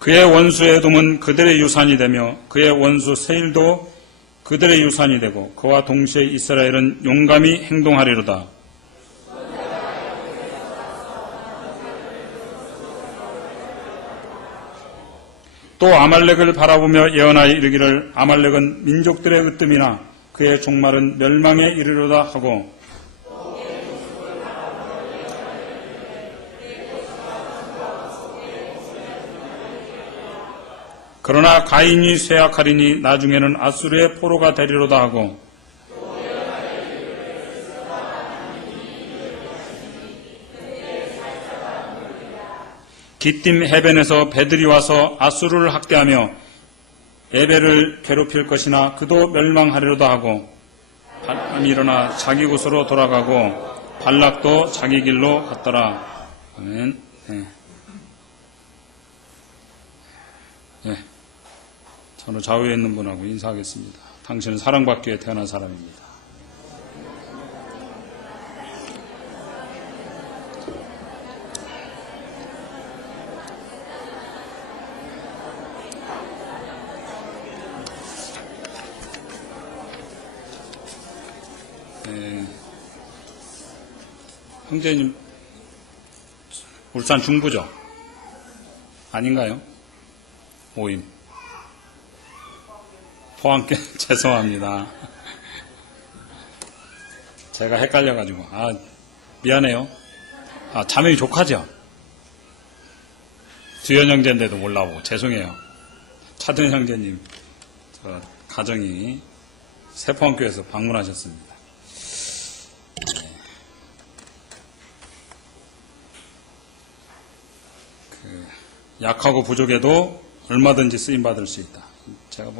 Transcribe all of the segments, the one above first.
그의 원수 에돔은 그들의 유산이 되며 그의 원수 세일도 그들의 유산이 되고 그와 동시에 이스라엘은 용감히 행동하리로다. 또 아말렉을 바라보며 예언하여 이르기를 아말렉은 민족들의 으뜸이나 그의 종말은 멸망에 이르리로다 하고 그러나 가인이 쇠약하리니 나중에는 아수르의 포로가 되리로다 하고 기띔 해변에서 배들이 와서 아수르를 학대하며 에벨을 괴롭힐 것이나 그도 멸망하리로다 하고 바람이 일어나 자기 곳으로 돌아가고 발락도 자기 길로 갔더라. 아멘. 네. 네. 저는 좌우에 있는 분하고 인사하겠습니다. 당신은 사랑받기 위해 태어난 사람입니다. 형제님, 울산 중부죠? 아닌가요? 모임. 포항께 죄송합니다. 제가 헷갈려가지고. 미안해요. 자매이 조카죠? 두현 형제인데도 몰라보고 죄송해요. 차든 형제님, 저 가정이 세포항교에서 방문하셨습니다. 약하고 부족해도 얼마든지 쓰임받을 수 있다. 제가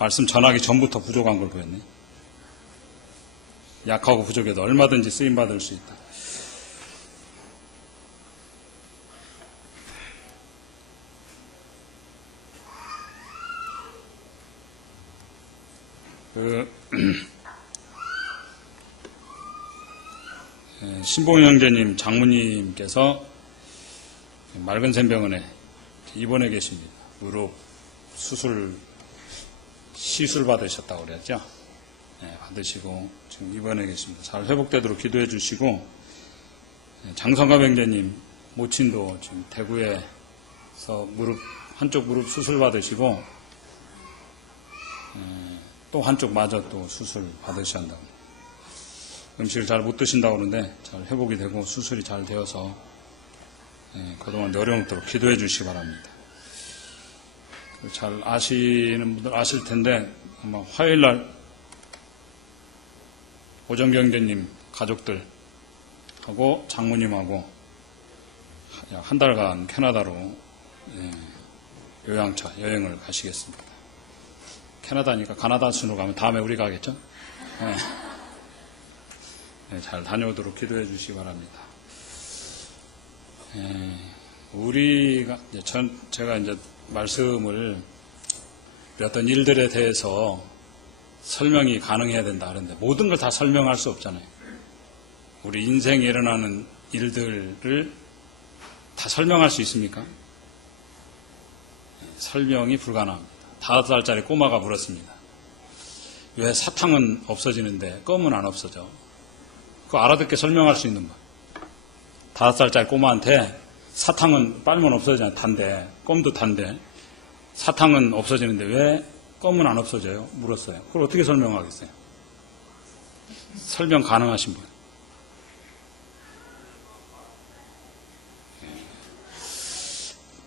말씀 전하기 전부터 부족한 걸 보였네. 약하고 부족해도 얼마든지 쓰임받을 수 있다. 신봉 형제님, 장모님께서 맑은 샘병원에 입원해 계십니다. 무릎 수술, 시술 받으셨다고 그랬죠? 네, 받으시고 지금 입원해 계십니다. 잘 회복되도록 기도해 주시고, 장성갑 형제님 모친도 지금 대구에서 한쪽 무릎 수술 받으시고, 또 한쪽 마저 또 수술 받으셔야 한다고. 음식을 잘 못 드신다고 그러는데 잘 회복이 되고 수술이 잘 되어서 그동안 어려움도록 기도해 주시기 바랍니다. 잘 아시는 분들 아실 텐데 아마 화요일날 오정경제님 가족들하고 장모님하고 약 한 달간 캐나다로 요양차 여행을 가시겠습니다. 캐나다니까 가나다 순으로 가면 다음에 우리 가겠죠? 잘 다녀오도록 기도해 주시기 바랍니다. 제가 이제 말씀을 어떤 일들에 대해서 설명이 가능해야 된다 하는데 모든 걸 다 설명할 수 없잖아요. 우리 인생에 일어나는 일들을 다 설명할 수 있습니까? 설명이 불가능합니다. 5살짜리 꼬마가 물었습니다. 왜 사탕은 없어지는데 껌은 안 없어져? 그거 알아듣게 설명할 수 있는 거예요. 5살짜리 꼬마한테 사탕은 빨면 없어지잖아요. 단데, 껌도 단데 사탕은 없어지는데 왜 껌은 안 없어져요? 물었어요. 그걸 어떻게 설명하겠어요? 설명 가능하신 분?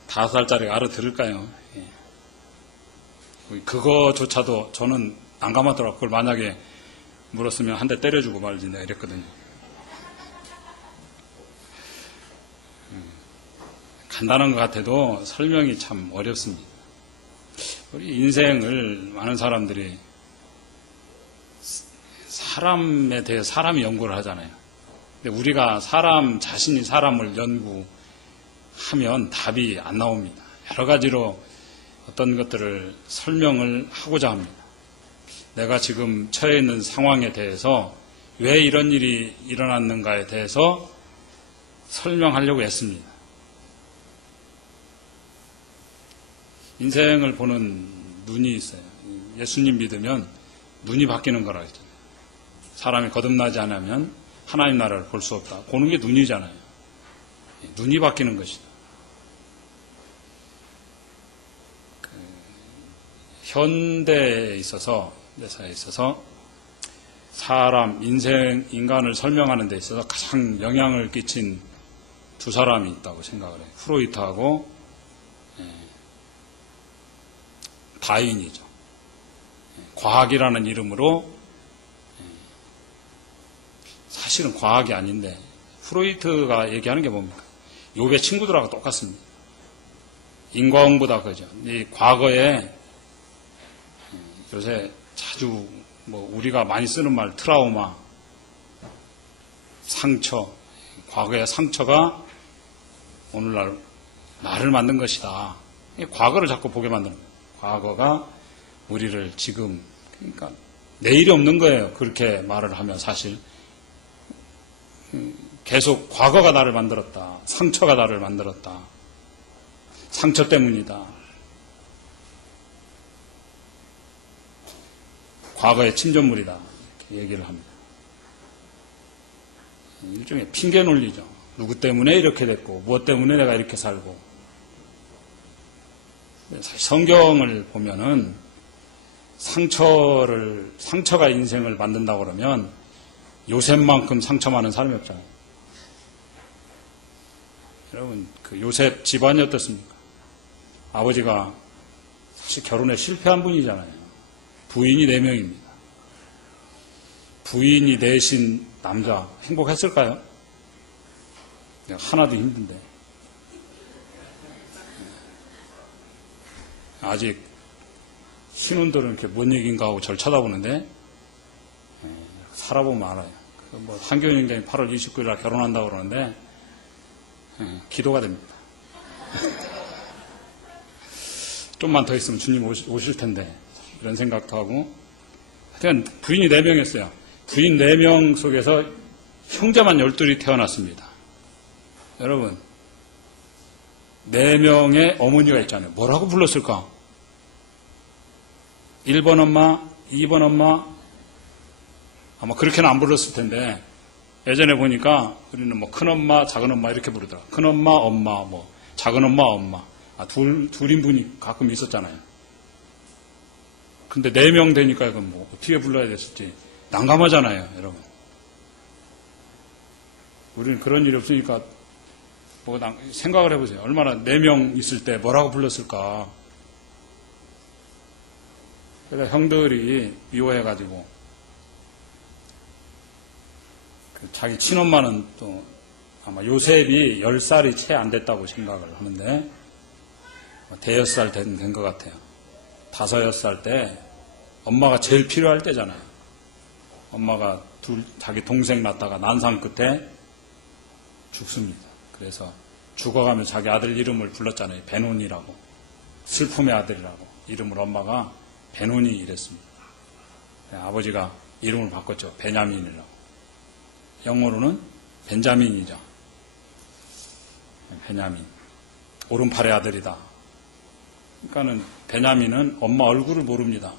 5살짜리가 알아들을까요? 그거조차도 저는 난감하더라고요. 그걸 만약에 물었으면 한 대 때려주고 말지 내가 이랬거든요. 간단한 것 같아도 설명이 참 어렵습니다. 우리 인생을 많은 사람들이 사람에 대해 사람이 연구를 하잖아요. 근데 우리가 자신이 사람을 연구하면 답이 안 나옵니다. 여러 가지로 어떤 것들을 설명을 하고자 합니다. 내가 지금 처해 있는 상황에 대해서 왜 이런 일이 일어났는가에 대해서 설명하려고 했습니다. 인생을 보는 눈이 있어요. 예수님 믿으면 눈이 바뀌는 거라 했잖아요. 사람이 거듭나지 않으면 하나님 나라를 볼 수 없다. 보는 게 눈이잖아요. 눈이 바뀌는 것이다. 현대에 있어서, 대사에 있어서 사람, 인간을 설명하는 데 있어서 가장 영향을 끼친 두 사람이 있다고 생각을 해요. 프로이트하고 다윈이죠. 과학이라는 이름으로, 사실은 과학이 아닌데 프로이트가 얘기하는 게 뭡니까? 욥의 친구들하고 똑같습니다. 인과응보다 그죠. 이 과거에 요새 자주 우리가 많이 쓰는 말 트라우마, 상처, 과거의 상처가 오늘날 나를 만든 것이다. 과거를 자꾸 보게 만드는 거예요. 과거가 우리를 지금, 그러니까 내일이 없는 거예요. 그렇게 말을 하면 사실 계속 과거가 나를 만들었다. 상처가 나를 만들었다. 상처 때문이다. 과거의 침전물이다. 이렇게 얘기를 합니다. 일종의 핑계 논리죠. 누구 때문에 이렇게 됐고, 무엇 때문에 내가 이렇게 살고. 사실 성경을 보면은 상처가 인생을 만든다고 그러면 요셉만큼 상처 많은 사람이 없잖아요. 여러분, 그 요셉 집안이 어떻습니까? 아버지가 사실 결혼에 실패한 분이잖아요. 부인이 4명입니다. 부인이 내신 남자 행복했을까요? 하나도 힘든데. 아직 신혼들은 이렇게 뭔 얘기인가 하고 절 쳐다보는데 살아보면 알아요. 한교인 형장이 8월 29일 날 결혼한다고 그러는데 기도가 됩니다. 좀만 더 있으면 주님 오실 텐데 이런 생각도 하고. 하여튼 부인이 4명이었어요. 부인 4명 속에서 형제만 12이 태어났습니다. 여러분, 4명의 어머니가 있잖아요. 뭐라고 불렀을까? 1번 엄마, 2번 엄마, 아마 그렇게는 안 불렀을 텐데, 예전에 보니까 우리는 큰엄마, 작은엄마 이렇게 부르더라. 큰엄마, 엄마, 작은엄마, 엄마. 둘인분이 가끔 있었잖아요. 근데 4명 되니까 이건 어떻게 불러야 됐을지 난감하잖아요, 여러분. 우리는 그런 일이 없으니까 생각을 해보세요. 얼마나 4명 있을 때 뭐라고 불렀을까. 그래서 형들이 미워해가지고 자기 친엄마는 또 아마 요셉이 10살이 채 안 됐다고 생각을 하는데 대여섯 살 된 것 같아요. 5, 6살 때 엄마가 제일 필요할 때잖아요. 엄마가 자기 동생 낳다가 난상 끝에 죽습니다. 그래서 죽어가면 자기 아들 이름을 불렀잖아요. 베논이라고. 슬픔의 아들이라고. 이름을 엄마가 베논이 이랬습니다. 아버지가 이름을 바꿨죠. 베냐민이라고. 영어로는 벤자민이죠. 베냐민. 오른팔의 아들이다. 그러니까는 베냐민은 엄마 얼굴을 모릅니다.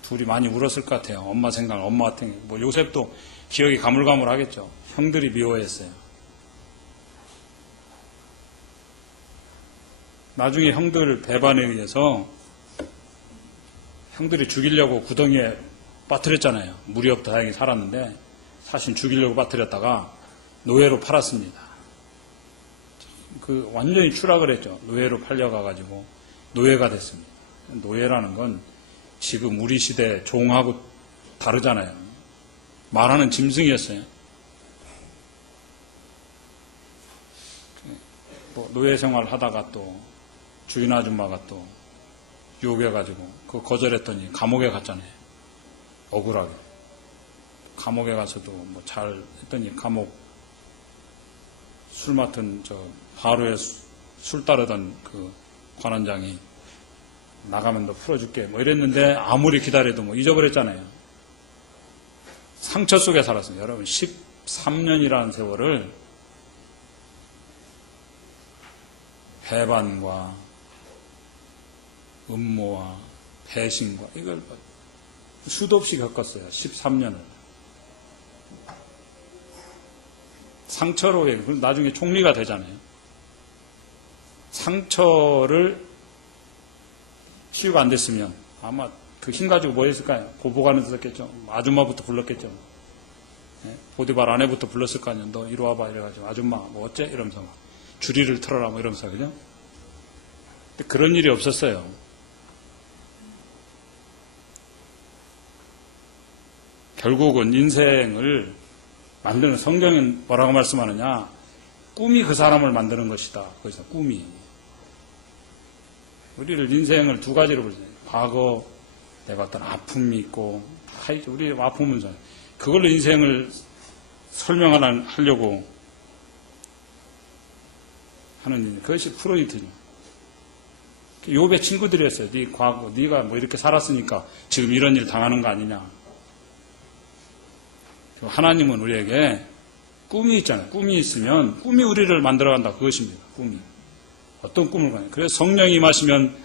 둘이 많이 울었을 것 같아요. 엄마 생각, 엄마 같은 요셉도 기억이 가물가물하겠죠. 형들이 미워했어요. 나중에 형들 배반에 의해서 형들이 죽이려고 구덩이에 빠뜨렸잖아요. 무리 없다 다행히 살았는데 사실 죽이려고 빠뜨렸다가 노예로 팔았습니다. 완전히 추락을 했죠. 노예로 팔려가가지고 노예가 됐습니다. 노예라는 건 지금 우리 시대 종하고 다르잖아요. 말하는 짐승이었어요. 노예 생활 하다가 또 주인 아줌마가 또 유혹해가지고 그거 거절했더니 감옥에 갔잖아요. 억울하게. 감옥에 가서도 잘 했더니 감옥 술 맡은 바로에 술 따르던 그 관원장이 나가면 너 풀어줄게 이랬는데 아무리 기다려도 잊어버렸잖아요. 상처 속에 살았어요. 여러분 13년이라는 세월을 배반과 음모와 배신과 이걸 수도 없이 겪었어요. 13년을. 상처로 나중에 총리가 되잖아요. 상처를 치유가 안 됐으면 아마 그 힘 가지고 뭐 했을까요? 보복하는 데 썼겠죠. 아줌마부터 불렀겠죠. 네? 보디발 아내부터 불렀을 거 아니야. 너 이리 와봐 이래가지고 아줌마 뭐 어째? 이러면서 막 주리를 틀어라 뭐 이러면서 그죠? 근데 그런 일이 없었어요. 결국은 인생을 만드는 성경은 뭐라고 말씀하느냐? 꿈이 그 사람을 만드는 것이다. 거기서 꿈이. 우리를 인생을 두 가지로 보잖아요. 과거 내가 어떤 아픔이 있고 우리 아픔은 그걸로 인생을 설명하려고 하는 일. 그것이 프로이트죠. 욥의 친구들이 했어요. 네 과거, 네가 뭐 이렇게 살았으니까 지금 이런 일 당하는 거 아니냐. 하나님은 우리에게 꿈이 있잖아요. 꿈이 있으면 꿈이 우리를 만들어간다. 그것입니다. 꿈이. 어떤 꿈을 가요. 그래서 성령이 임하시면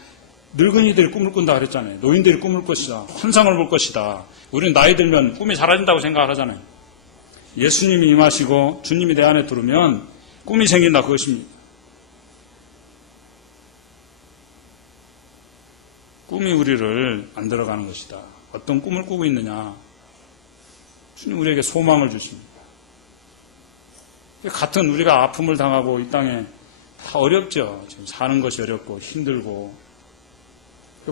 늙은이들이 꿈을 꾼다 그랬잖아요. 노인들이 꿈을 것이다. 환상을 볼 것이다. 우리는 나이 들면 꿈이 사라진다고 생각을 하잖아요. 예수님이 임하시고 주님이 내 안에 들어오면 꿈이 생긴다. 그것입니다. 꿈이 우리를 만들어가는 것이다. 어떤 꿈을 꾸고 있느냐. 주님 우리에게 소망을 주십니다. 같은 우리가 아픔을 당하고 이 땅에 다 어렵죠. 지금 사는 것이 어렵고 힘들고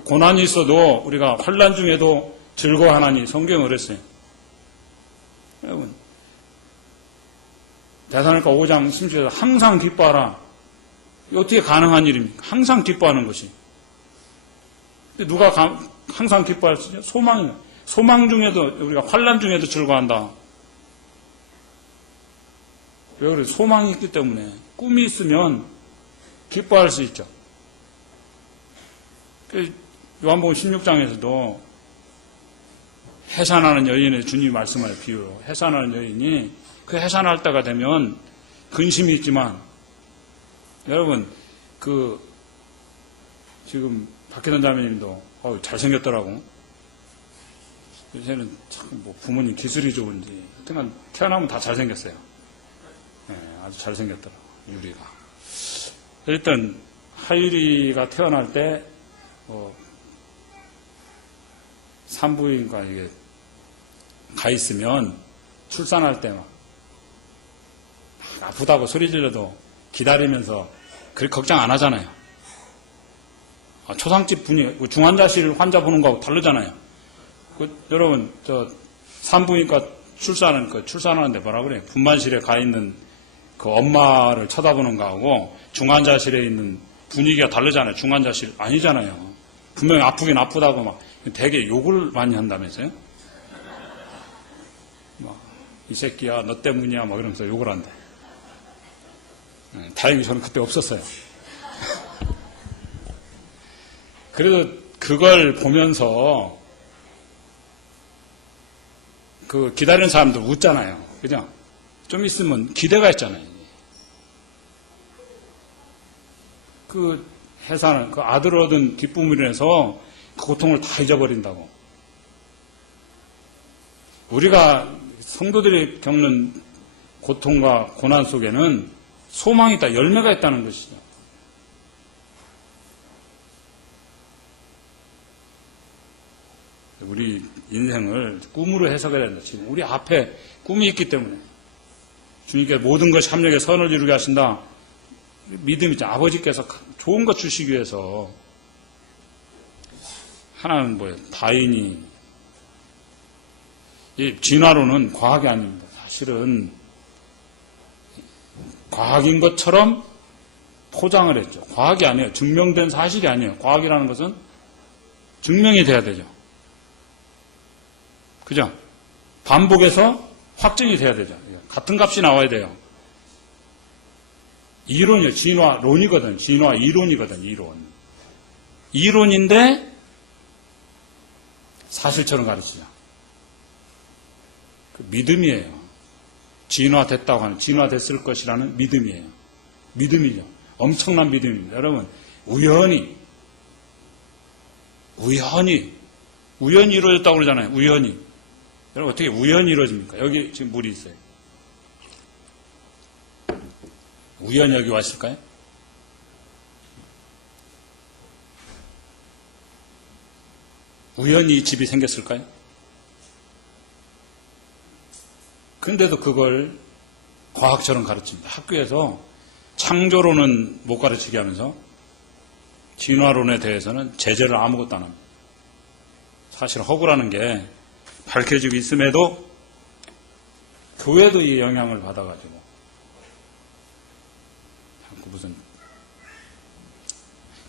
고난이 있어도 우리가 환난 중에도 즐거워하나니 성경을 했어요. 여러분 데살로니가 5장 10절에서 항상 기뻐하라. 이게 어떻게 가능한 일입니까? 항상 기뻐하는 것이. 근데 누가 항상 기뻐할 수 있냐? 소망이에요. 소망 중에도 우리가 환난 중에도 즐거워한다. 왜 그래? 소망이 있기 때문에 꿈이 있으면 기뻐할 수 있죠. 요한복음 16장에서도 해산하는 여인의 주님이 말씀하여 비유로 해산하는 여인이 그 해산할 때가 되면 근심이 있지만 여러분 지금 박혜선 자매님도 잘생겼더라고. 요새는 참 뭐 부모님 기술이 좋은지 하여튼 태어나면 다 잘생겼어요. 네, 아주 잘생겼더라고 유리가. 일단 하유리가 태어날 때 산부인과 이게 가 있으면 출산할 때 막 아프다고 소리 질러도 기다리면서 그렇게 걱정 안 하잖아요. 초상집 분이 중환자실 환자 보는 거하고 다르잖아요. 여러분 산부인과 출산하는데 뭐라 그래요? 분만실에 가 있는 그 엄마를 쳐다보는 거하고 중환자실에 있는 분위기가 다르잖아요. 중환자실 아니잖아요. 분명히 아프긴 아프다고 막 되게 욕을 많이 한다면서요? 이 새끼야 너 때문이야 막 이러면서 욕을 한다. 다행히 저는 그때 없었어요. 그래도 그걸 보면서 그 기다리는 사람들 웃잖아요. 그죠? 좀 있으면 기대가 있잖아요. 그 해산은 그 아들을 얻은 기쁨으로 인해서 그 고통을 다 잊어버린다고. 우리가 성도들이 겪는 고통과 고난 속에는 소망이 있다, 열매가 있다는 것이죠. 우리 인생을 꿈으로 해석해야 된다. 지금 우리 앞에 꿈이 있기 때문에 주님께서 모든 것이 합력에 선을 이루게 하신다. 믿음이죠. 아버지께서 좋은 것 주시기 위해서 하나는 뭐예요? 다인이 이 진화론은 과학이 아닙니다. 사실은 과학인 것처럼 포장을 했죠. 과학이 아니에요. 증명된 사실이 아니에요. 과학이라는 것은 증명이 돼야 되죠. 그죠? 반복해서 확증이 돼야 되죠. 같은 값이 나와야 돼요. 이론이요. 진화론이거든. 진화 이론이거든. 이론인데 사실처럼 가르치죠. 그 믿음이에요. 진화됐다고 하는, 진화됐을 것이라는 믿음이에요. 믿음이죠. 엄청난 믿음입니다. 여러분, 우연히 이루어졌다고 그러잖아요. 우연히. 여러분, 어떻게 우연히 이루어집니까? 여기 지금 물이 있어요. 우연히 여기 왔을까요? 우연히 이 집이 생겼을까요? 근데도 그걸 과학처럼 가르칩니다. 학교에서 창조론은 못 가르치게 하면서 진화론에 대해서는 제재를 아무것도 안 합니다. 사실 허구라는 게 밝혀지고 있음에도 교회도 이 영향을 받아가지고 무슨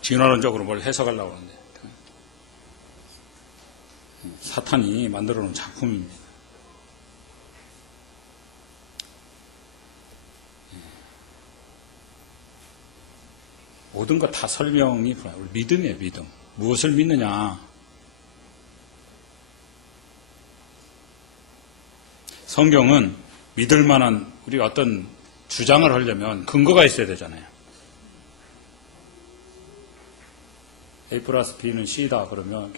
진화론적으로 뭘 해석하려고 하는데 사탄이 만들어 놓은 작품입니다. 모든 것 다 설명이 믿음이에요. 믿음. 무엇을 믿느냐. 성경은 믿을 만한 우리가 어떤 주장을 하려면 근거가 있어야 되잖아요. A 플러스 B는 C다 그러면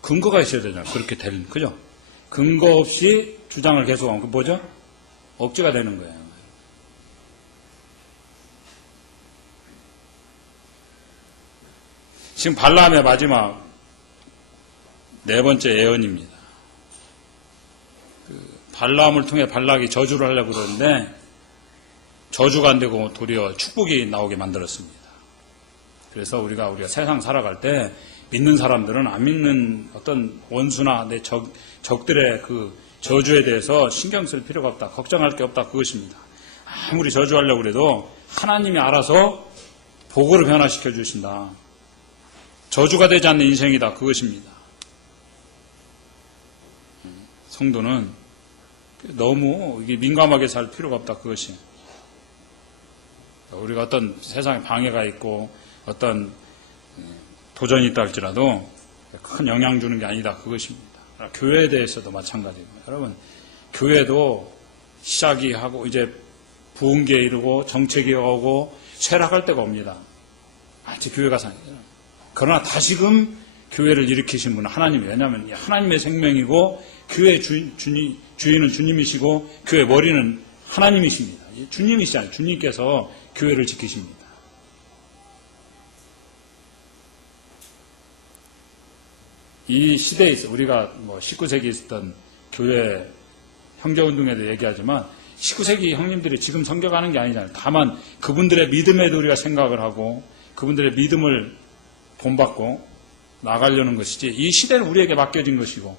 근거가 있어야 되잖아요. 그렇게 되는, 그죠? 근거 없이 주장을 계속하면 그 뭐죠? 억지가 되는 거예요. 지금 발람의 마지막 네 번째 예언입니다. 발람을 통해 발락이 저주를 하려고 그러는데 저주가 안 되고 도리어 축복이 나오게 만들었습니다. 그래서 우리가 세상 살아갈 때 믿는 사람들은 안 믿는 어떤 원수나 내 적들의 그 저주에 대해서 신경 쓸 필요가 없다. 걱정할 게 없다. 그것입니다. 아무리 저주하려고 그래도 하나님이 알아서 복으로 변화시켜 주신다. 저주가 되지 않는 인생이다. 그것입니다. 성도는 너무 이게 민감하게 살 필요가 없다. 그것이. 우리가 어떤 세상에 방해가 있고 어떤 도전이 있다 할지라도 큰 영향 주는 게 아니다. 그것입니다. 교회에 대해서도 마찬가지입니다. 여러분, 교회도 시작이 하고 이제 부흥기에 이르고 정책이 오고 쇠락할 때가 옵니다. 아직 교회가 사니까. 그러나 다시금 교회를 일으키신 분은 하나님이에요. 왜냐하면 하나님의 생명이고 교회의 주인은 주님이시고 교회 머리는 하나님이십니다. 주님이시잖아요. 주님께서 교회를 지키십니다. 이 시대에 있어 우리가 19세기에 있었던 교회 형제운동에도 얘기하지만 19세기 형님들이 지금 성격하는 게 아니잖아요. 다만 그분들의 믿음에도 우리가 생각을 하고 그분들의 믿음을 본받고 나가려는 것이지 이 시대는 우리에게 맡겨진 것이고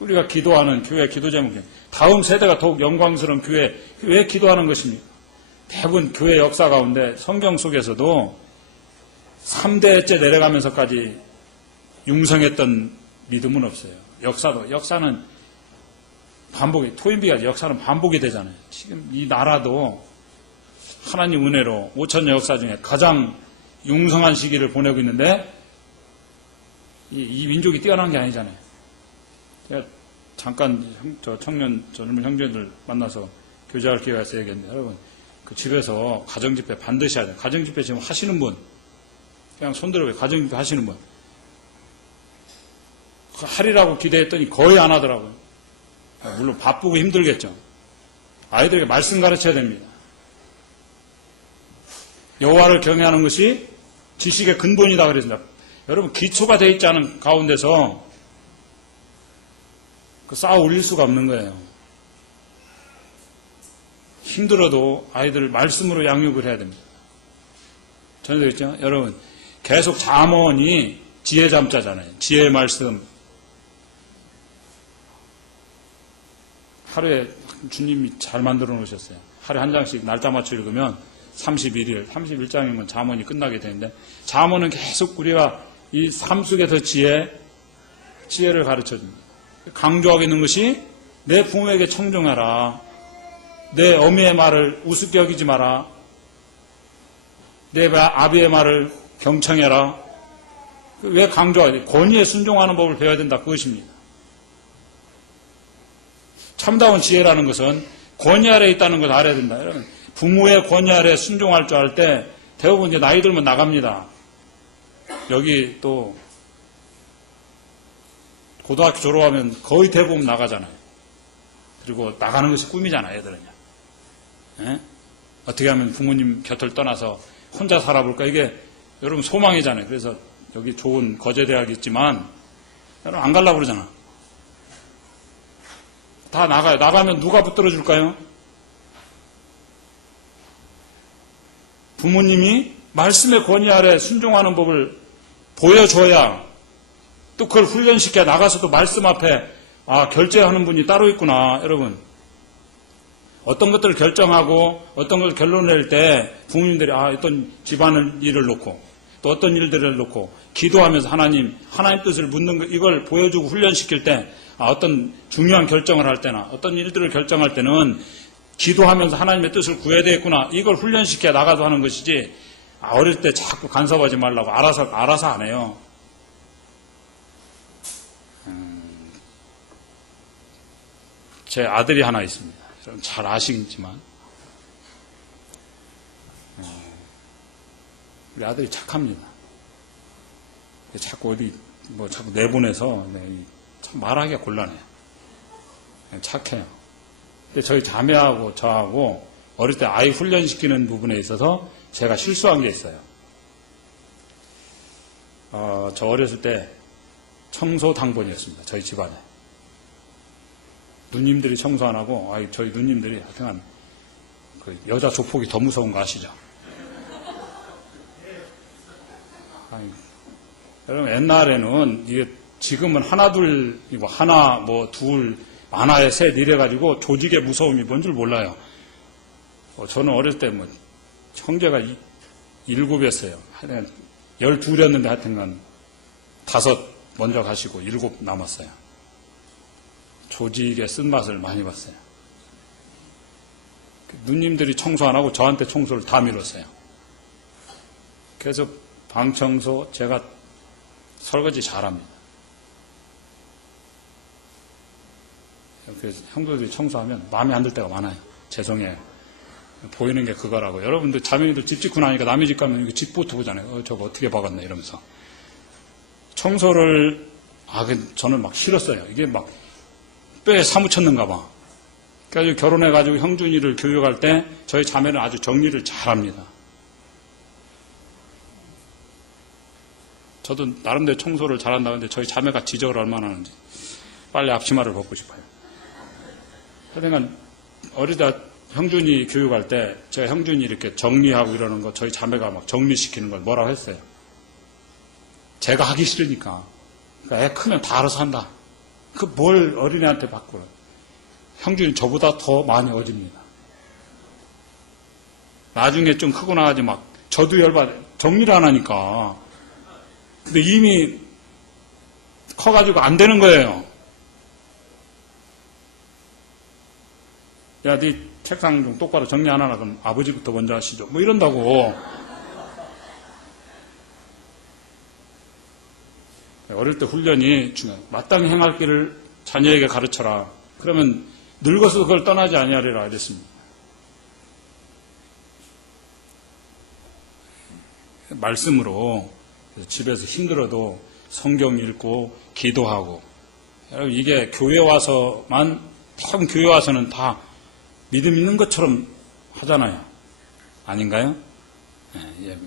우리가 기도하는 교회 기도 제목이 다음 세대가 더욱 영광스러운 교회 왜 기도하는 것입니까? 대부분 교회 역사 가운데 성경 속에서도 3대째 내려가면서까지 융성했던 믿음은 없어요. 역사는 반복이, 토인비가 역사는 반복이 되잖아요. 지금 이 나라도 하나님 은혜로 5천년 역사 중에 가장 융성한 시기를 보내고 있는데 이 민족이 뛰어난 게 아니잖아요. 제가 잠깐 젊은 형제들 만나서 교제할 기회가 있어서 얘기했는데 여러분 그 집에서 가정집회 반드시 해야 돼요. 가정집회 지금 하시는 분 그냥 손들어 가정집회 하시는 분 하리라고 기대했더니 거의 안 하더라고요. 물론 바쁘고 힘들겠죠. 아이들에게 말씀 가르쳐야 됩니다. 여호와를 경외하는 것이 지식의 근본이다 그랬습니다. 여러분 기초가 되어 있지 않은 가운데서 쌓아 올릴 수가 없는 거예요. 힘들어도 아이들을 말씀으로 양육을 해야 됩니다. 전에도 했죠? 여러분 계속 잠언이 지혜 잠자잖아요. 지혜의 말씀. 하루에 주님이 잘 만들어 놓으셨어요. 하루에 한 장씩 날짜 맞춰 읽으면 31일, 31장이면 잠언이 끝나게 되는데 잠언은 계속 우리가 이 삶 속에서 지혜를 가르쳐 줍니다. 강조하고 있는 것이 내 부모에게 청종하라. 내 어미의 말을 우습게 여기지 마라. 내 아비의 말을 경청해라. 왜 강조해야 돼? 권위에 순종하는 법을 배워야 된다. 그것입니다. 참다운 지혜라는 것은 권위 아래에 있다는 것을 알아야 된다. 여러분, 부모의 권위 아래에 순종할 줄 알 때 대부분 이제 나이 들면 나갑니다. 여기 또 고등학교 졸업하면 거의 대부분 나가잖아요. 그리고 나가는 것이 꿈이잖아요, 애들은요. 예? 어떻게 하면 부모님 곁을 떠나서 혼자 살아볼까? 이게 여러분 소망이잖아요. 그래서 여기 좋은 거제대학이 있지만 여러분 안 가려고 그러잖아. 다 나가요. 나가면 누가 붙들어 줄까요? 부모님이 말씀의 권위 아래 순종하는 법을 보여줘야 또 그걸 훈련시켜 나가서도 말씀 앞에 결제하는 분이 따로 있구나. 여러분 어떤 것들을 결정하고 어떤 걸 결론낼 때 부모님들이 어떤 집안의 일을 놓고 또 어떤 일들을 놓고 기도하면서 하나님 뜻을 묻는 거 이걸 보여주고 훈련시킬 때 어떤 중요한 결정을 할 때나 어떤 일들을 결정할 때는 기도하면서 하나님의 뜻을 구해야 되겠구나. 이걸 훈련시켜 나가서 하는 것이지 어릴 때 자꾸 간섭하지 말라고 알아서 안 해요. 제 아들이 하나 있습니다. 잘 아시겠지만 우리 아들이 착합니다. 자꾸 어디 자꾸 내보내서 참 말하기가 곤란해요. 착해요. 근데 저희 자매하고 저하고 어릴 때 아이 훈련시키는 부분에 있어서 제가 실수한 게 있어요. 저 어렸을 때 청소 당번이었습니다. 저희 집안에. 누님들이 청소 안 하고, 저희 누님들이 하여튼 그 여자 조폭이 더 무서운 거 아시죠? 여러분, 옛날에는 이게 지금은 하나, 둘, 하나, 둘, 많아야 셋 이래가지고 조직의 무서움이 뭔 줄 몰라요. 저는 어렸을 때 형제가 7이었어요. 하여튼 12이었는데 하여튼간 5 먼저 가시고 7 남았어요. 조직의 쓴맛을 많이 봤어요. 누님들이 청소 안 하고 저한테 청소를 다 밀었어요. 그래서 방 청소 제가 설거지 잘합니다. 그래서 형들이 청소하면 마음에 안 들 때가 많아요. 죄송해요. 보이는 게 그거라고. 여러분들 자매님들 집 짓고 나니까 남의 집 가면 집부터 보잖아요. 저거 어떻게 박았네 이러면서. 청소를 저는 막 싫었어요. 이게 막 뼈에 사무쳤는가 봐. 그래서 결혼해가지고 형준이를 교육할 때 저희 자매는 아주 정리를 잘합니다. 저도 나름대로 청소를 잘한다는데 저희 자매가 지적을 얼마나 하는지 빨리 앞치마를 벗고 싶어요. 그러니까 어리다 형준이 교육할 때 제가 형준이 이렇게 정리하고 이러는 거 저희 자매가 막 정리시키는 걸 뭐라고 했어요. 제가 하기 싫으니까. 그러니까 애 크면 다 알아서 한다. 그 뭘 어린애한테 바꾸라. 형준이 저보다 더 많이 어집니다. 나중에 좀 크고 나가지 저도 열받아. 정리를 안 하니까. 근데 이미 커가지고 안 되는 거예요. 야, 네 책상 좀 똑바로 정리 안 하나? 그럼 아버지부터 먼저 하시죠. 이런다고. 어릴 때 훈련이 중요해요. 마땅히 행할 길을 자녀에게 가르쳐라. 그러면 늙어서 그걸 떠나지 아니하리라 그랬습니다. 말씀으로 집에서 힘들어도 성경 읽고 기도하고. 여러분 이게 교회 와서만 대부분 교회 와서는 다 믿음 있는 것처럼 하잖아요. 아닌가요? 예.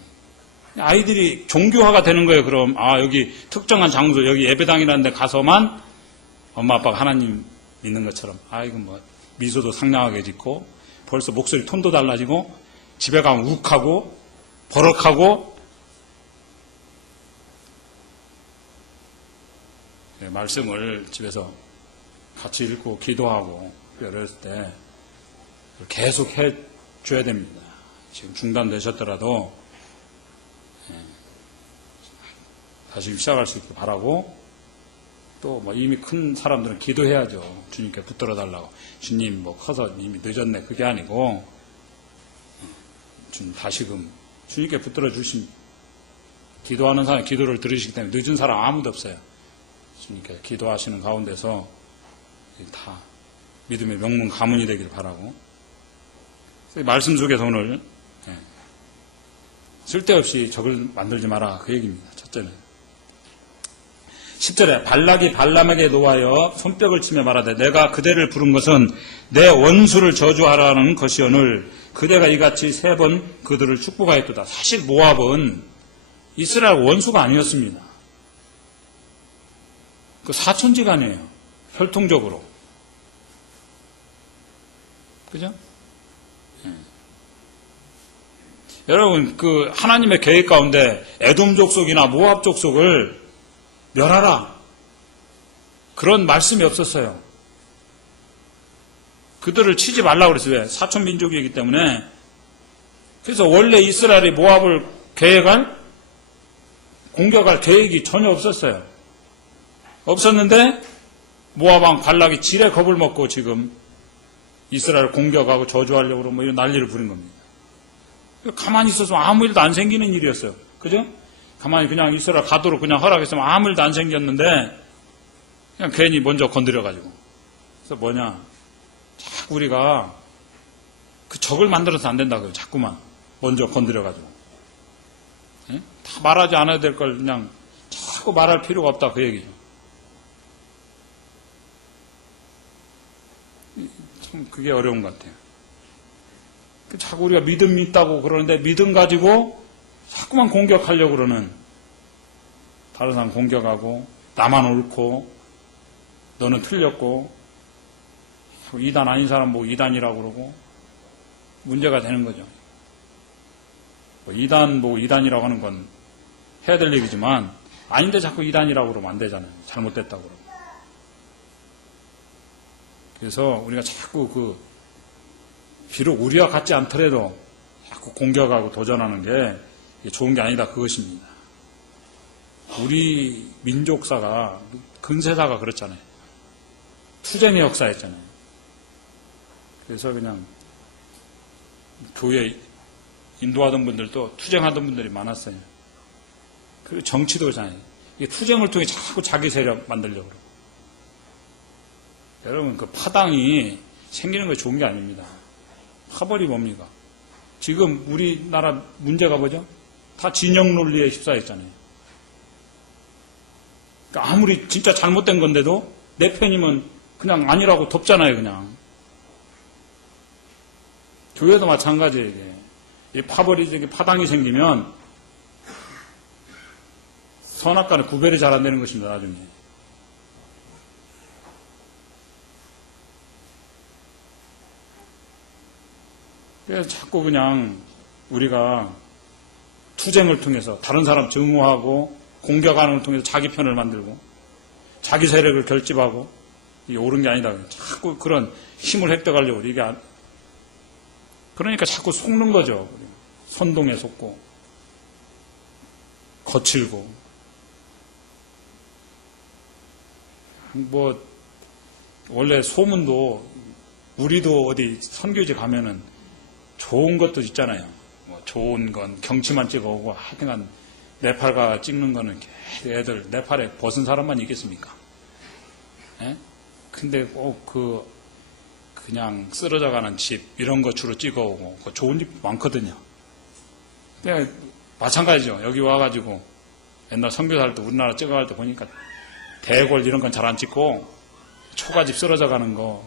아이들이 종교화가 되는 거예요. 그럼 여기 특정한 장소 여기 예배당이라는 데 가서만 엄마 아빠가 하나님 믿는 것처럼 미소도 상냥하게 짓고 벌써 목소리 톤도 달라지고 집에 가면 욱하고 버럭하고 말씀을 집에서 같이 읽고 기도하고 어렸을 때 계속 해줘야 됩니다. 지금 중단되셨더라도 다시 시작할 수 있길 바라고 또 이미 큰 사람들은 기도해야죠. 주님께 붙들어 달라고. 주님 커서 이미 늦었네. 그게 아니고 주님 다시금 주님께 붙들어 주신 기도하는 사람 기도를 들으시기 때문에 늦은 사람 아무도 없어요. 주님께 기도하시는 가운데서 다 믿음의 명문 가문이 되길 바라고. 말씀 속에서 오늘 쓸데없이 적을 만들지 마라. 그 얘기입니다. 첫째는. 10절에 발락이 발람에게 노하여 손뼉을 치며 말하되 내가 그대를 부른 것은 내 원수를 저주하라는 것이오늘 그대가 이같이 3번 그들을 축복하였도다. 사실 모압은 이스라엘 원수가 아니었습니다. 그 사촌지간이에요. 혈통적으로. 그죠? 네. 여러분, 그 하나님의 계획 가운데 에돔 족속이나 모압 족속을 멸하라. 그런 말씀이 없었어요. 그들을 치지 말라고 그랬어요. 왜? 사촌 민족이기 때문에. 그래서 원래 이스라엘이 모압을 공격할 계획이 전혀 없었어요. 없었는데 모압 왕 발락이 지레 겁을 먹고 지금 이스라엘을 공격하고 저주하려고 그러고 뭐 이런 난리를 부린 겁니다. 가만히 있었으면 아무 일도 안 생기는 일이었어요. 그죠? 가만히 그냥 이스라엘 가도록 그냥 허락했으면 아무 일도 안 생겼는데 그냥 괜히 먼저 건드려가지고. 그래서 뭐냐? 자꾸 우리가 그 적을 만들어서 안 된다고요. 자꾸만 먼저 건드려가지고. 예? 다 말하지 않아야 될 걸 그냥 자꾸 말할 필요가 없다 그 얘기죠. 참 그게 어려운 것 같아요. 자꾸 우리가 믿음이 있다고 그러는데 믿음 가지고 자꾸만 공격하려고 그러는, 다른 사람 공격하고 나만 옳고 너는 틀렸고 이단 아닌 사람 뭐 이단이라고 그러고 문제가 되는 거죠. 이단이라고 하는 건 해야 될 얘기지만 아닌데 자꾸 이단이라고 그러면 안 되잖아요. 잘못됐다고 그러면. 그래서 우리가 자꾸 비록 우리와 같지 않더라도 자꾸 공격하고 도전하는 게 좋은 게 아니다 그것입니다. 우리 민족사가 근세사가 그렇잖아요. 투쟁의 역사였잖아요. 그래서 그냥 교회 인도하던 분들도 투쟁하던 분들이 많았어요. 그리고 정치도 그렇잖아요. 이게 투쟁을 통해 자꾸 자기 세력 만들려고 그러고. 여러분, 그 파당이 생기는 게 좋은 게 아닙니다. 파벌이 뭡니까? 지금 우리나라 문제가 뭐죠? 다 진영 논리에 휩싸였잖아요. 그러니까 아무리 진짜 잘못된 건데도 내 편이면 그냥 아니라고 덮잖아요, 그냥. 교회도 마찬가지예요, 이게. 이 파벌이, 파당이 생기면 선악과는 구별이 잘 안 되는 것입니다, 나중에. 그래서 자꾸 그냥 우리가 투쟁을 통해서 다른 사람 증오하고 공격하는 걸 통해서 자기 편을 만들고 자기 세력을 결집하고 이게 옳은 게 아니다. 자꾸 그런 힘을 획득하려고 이게 그러니까 자꾸 속는 거죠. 선동에 속고 거칠고 뭐 원래 소문도 우리도 어디 선교지 가면은 좋은 것도 있잖아요. 뭐 좋은 건 경치만 찍어오고 하여튼간 네팔가 찍는 거는 애들 네팔에 벗은 사람만 있겠습니까? 예? 근데 꼭 그냥 쓰러져가는 집 이런 거 주로 찍어오고 좋은 집 많거든요. 근데 마찬가지죠. 여기 와가지고 옛날 선교할 때 우리나라 찍어갈 때 보니까 대골 이런 건 잘 안 찍고 초가집 쓰러져가는 거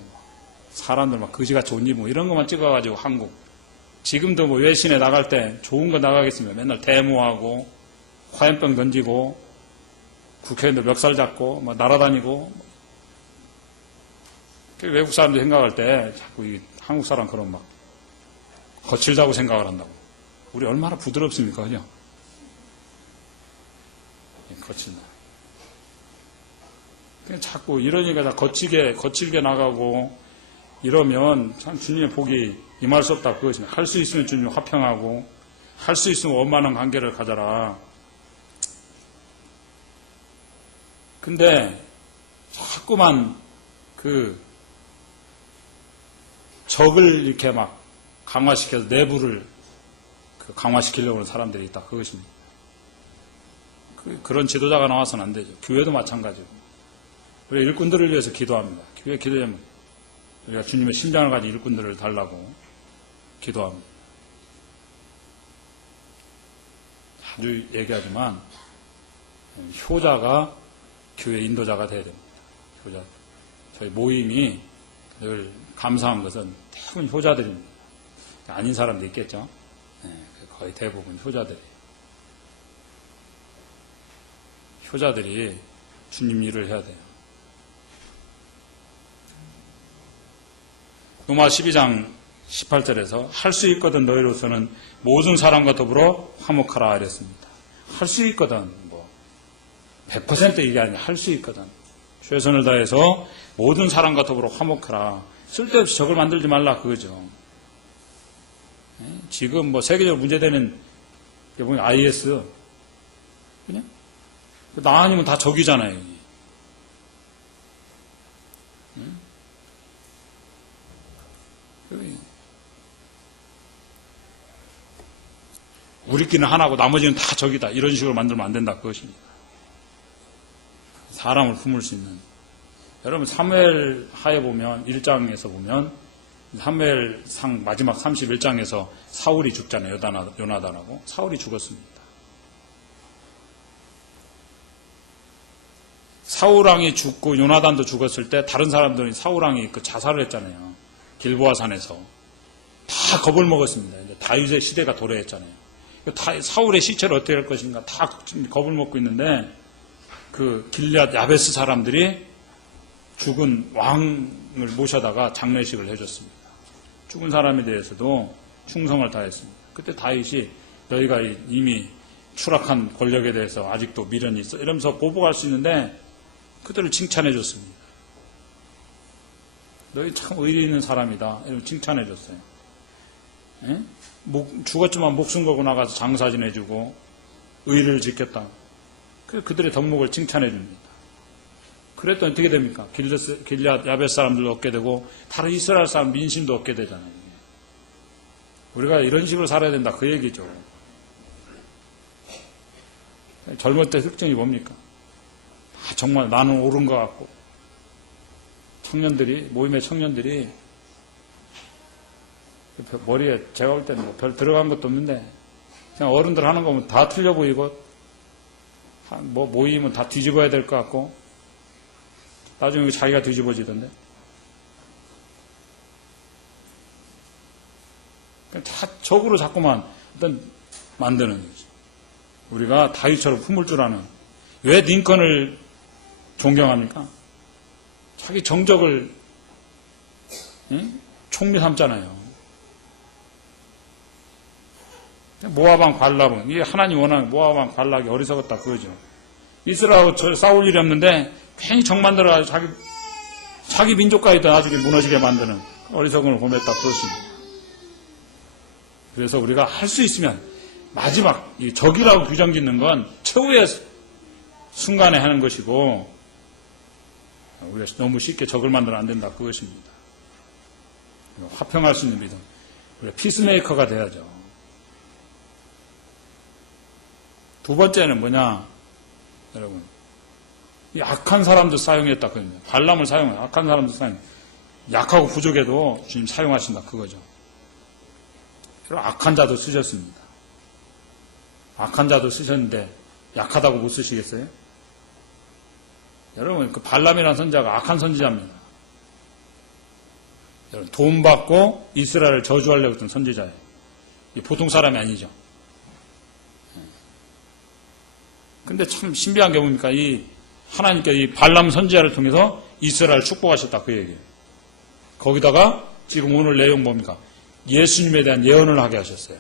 사람들 막 거지가 좋은 집 뭐 이런 것만 찍어가지고 한국 지금도 뭐 외신에 나갈 때 좋은 거 나가겠습니다. 맨날 데모하고 화염병 던지고 국회의원들 멱살 잡고 막 날아다니고 외국 사람들이 생각할 때 자꾸 이 한국 사람 그런 막 거칠다고 생각을 한다고. 우리 얼마나 부드럽습니까, 그죠? 거칠다. 그냥 자꾸 이러니까 다 거칠게 나가고 이러면 참 주님의 복이 임할 수 없다 그것입니다. 할 수 있으면 주님 화평하고 할 수 있으면 원만한 관계를 가져라. 근데 자꾸만 적을 이렇게 막 강화시켜서 내부를 강화시키려고 하는 사람들이 있다 그것입니다. 그런 지도자가 나와서는 안 되죠. 교회도 마찬가지고. 우리 일꾼들을 위해서 기도합니다. 교회 기도하면 우리가 주님의 심장을 가진 일꾼들을 달라고 기도합니다. 자주 얘기하지만 효자가 교회 인도자가 돼야 됩니다. 효자. 저희 모임이 늘 감사한 것은 대부분 효자들입니다. 아닌 사람도 있겠죠. 네, 거의 대부분 효자들이 주님 일을 해야 돼요. 로마 12장 18절에서 할 수 있거든 너희로서는 모든 사람과 더불어 화목하라 이랬습니다. 할 수 있거든 100% 이게 아니라 할 수 있거든. 최선을 다해서 모든 사람과 더불어 화목하라. 쓸데없이 적을 만들지 말라 그거죠. 지금 세계적으로 문제되는 게 보면 IS 그냥 나 아니면 다 적이잖아요. 우리끼리는 하나고 나머지는 다 적이다. 이런 식으로 만들면 안 된다. 그것입니다. 사람을 품을 수 있는. 여러분 사무엘 하에 보면 1장에서 보면 사무엘상 마지막 31장에서 사울이 죽잖아요. 요나단하고. 사울이 죽었습니다. 사울왕이 죽고 요나단도 죽었을 때 다른 사람들은 사울왕이 자살을 했잖아요. 길보아 산에서. 다 겁을 먹었습니다. 이제 다윗의 시대가 도래했잖아요. 사울의 시체를 어떻게 할 것인가 다 겁을 먹고 있는데 길앗 야베스 사람들이 죽은 왕을 모셔다가 장례식을 해줬습니다. 죽은 사람에 대해서도 충성을 다했습니다. 그때 다윗이 너희가 이미 추락한 권력에 대해서 아직도 미련이 있어 이러면서 보복할 수 있는데 그들을 칭찬해 줬습니다. 너희 참 의리 있는 사람이다 이러면 칭찬해 줬어요. 죽었지만 목숨 걸고 나가서 장사 지내주고 의를 지켰다. 그들의 덕목을 칭찬해 줍니다. 그랬더니 어떻게 됩니까? 길앗 야벳 사람들도 얻게 되고 다른 이스라엘 사람 민심도 얻게 되잖아요. 우리가 이런 식으로 살아야 된다 그 얘기죠. 젊을 때 특징이 뭡니까? 정말 나는 옳은 것 같고 모임의 청년들이 머리에 제가 볼 때는 별 들어간 것도 없는데 그냥 어른들 하는 거면 다 틀려 보이고 모임은 다 뒤집어야 될 것 같고 나중에 자기가 뒤집어지던데 다 적으로 자꾸만 일단 만드는 거지. 우리가 다윗처럼 품을 줄 아는. 왜 링컨을 존경합니까? 자기 정적을 총리 삼잖아요. 모압왕 발락은 이게 하나님 원하는 모압왕 발락이 어리석었다 그거죠. 이스라엘하고 싸울 일이 없는데 괜히 정 만들어가지고 자기 민족까지도 나중에 무너지게 만드는 어리석음을 범했다 그렇습니다. 그래서 우리가 할 수 있으면 마지막 적이라고 규정 짓는 건 최후의 순간에 하는 것이고 우리가 너무 쉽게 적을 만들면 안 된다 그것입니다. 화평할 수 있는 믿음. 우리가 피스메이커가 돼야죠. 두 번째는 뭐냐 여러분 이 악한 사람도 사용했다 그러면 발람을 사용해 악한 사람도 사용해 약하고 부족해도 주님 사용하신다 그거죠. 악한 자도 쓰셨습니다. 악한 자도 쓰셨는데 약하다고 못 쓰시겠어요? 여러분 발람이라는 선지자가 악한 선지자입니다. 여러분 돈 받고 이스라엘을 저주하려고 했던 선지자예요. 보통 사람이 아니죠. 근데 참 신비한 게 뭡니까? 하나님께 이 발람 선지자를 통해서 이스라엘을 축복하셨다 그 얘기예요. 거기다가 지금 오늘 내용 뭡니까? 예수님에 대한 예언을 하게 하셨어요.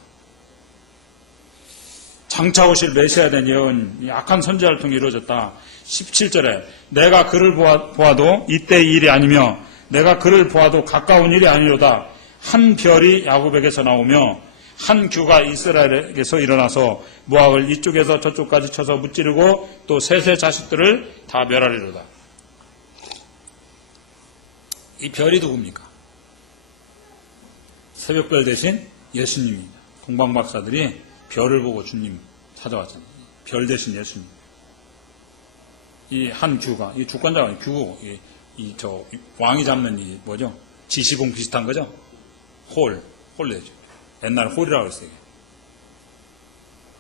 장차 오실 메시아에 대한 예언이 악한 선지자를 통해 이루어졌다. 17절에 내가 그를 보아도 이때의 일이 아니며 내가 그를 보아도 가까운 일이 아니로다. 한 별이 야곱에게서 나오며 한 규가 이스라엘에게서 일어나서 모압을 이쪽에서 저쪽까지 쳐서 무찌르고 또 셋의 자식들을 다 멸하리로다. 이 별이 누굽니까? 새벽별 대신 예수님입니다. 동방박사들이 별을 보고 주님 찾아왔잖아요. 별 대신 예수님. 이 한 규가, 이 주권자가 규고, 왕이 잡는 지시봉 비슷한 거죠? 홀 내죠. 옛날에 홀이라고 했어요.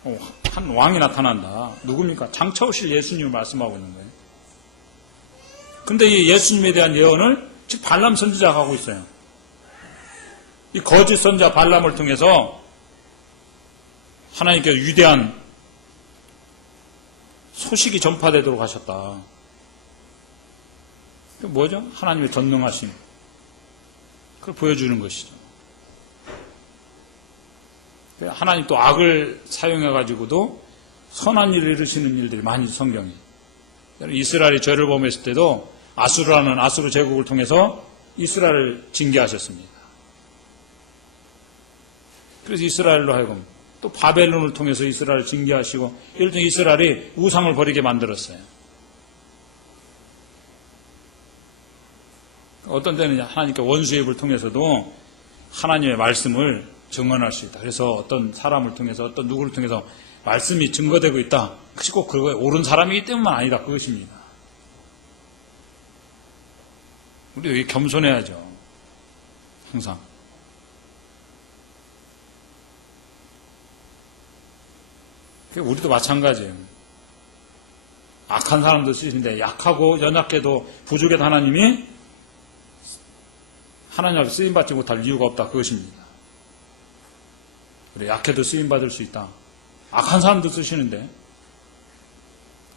한 왕이 나타난다. 누굽니까? 장차오실 예수님을 말씀하고 있는 거예요. 근데 이 예수님에 대한 예언을 지금 발람 선지자가 하고 있어요. 이 거짓 선지자 발람을 통해서 하나님께서 위대한 소식이 전파되도록 하셨다. 그 뭐죠? 하나님의 전능하심. 그걸 보여주는 것이죠. 하나님 또 악을 사용해가지고도 선한 일을 이루시는 일들이 많이 성경에. 이스라엘이 죄를 범했을 때도 아수르라는 아수르 제국을 통해서 이스라엘을 징계하셨습니다. 그래서 이스라엘로 하여금 또 바벨론을 통해서 이스라엘을 징계하시고 예를 들어 이스라엘이 우상을 버리게 만들었어요. 어떤 때는 하나님께 원수의 입을 통해서도 하나님의 말씀을 증언할 수 있다. 그래서 어떤 사람을 통해서 어떤 누구를 통해서 말씀이 증거되고 있다. 그것이 꼭 그거에 옳은 사람이기 때문만 아니다. 그것입니다. 우리 여기 겸손해야죠. 항상. 우리도 마찬가지예요. 악한 사람도 쓰시는데 약하고 연약해도 부족해도 하나님이 하나님 앞에 쓰임받지 못할 이유가 없다. 그것입니다. 그래, 약해도 쓰임받을 수 있다. 악한 사람도 쓰시는데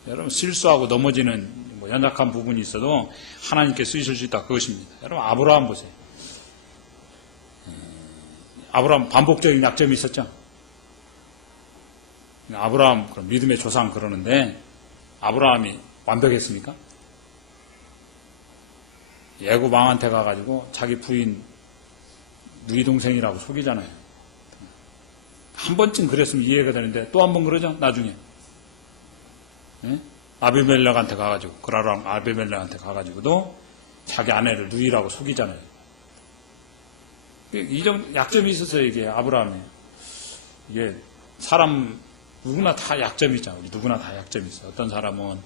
여러분 실수하고 넘어지는 연약한 부분이 있어도 하나님께 쓰실 수 있다. 그것입니다. 여러분 아브라함 보세요. 아브라함 반복적인 약점이 있었죠. 아브라함 믿음의 조상 그러는데 아브라함이 완벽했습니까? 애굽 왕한테 가가지고 자기 부인 누이 동생이라고 속이잖아요. 한 번쯤 그랬으면 이해가 되는데 또 한 번 그러죠. 나중에 아비멜렉한테 가가지고 그라람 아비멜렉한테 가가지고도 자기 아내를 누이라고 속이잖아요. 이 정도 약점이 있었어요. 이게 아브라함에 이게 사람 누구나 다 약점이 있잖아요. 우리 누구나 다 약점이 있어요. 어떤 사람은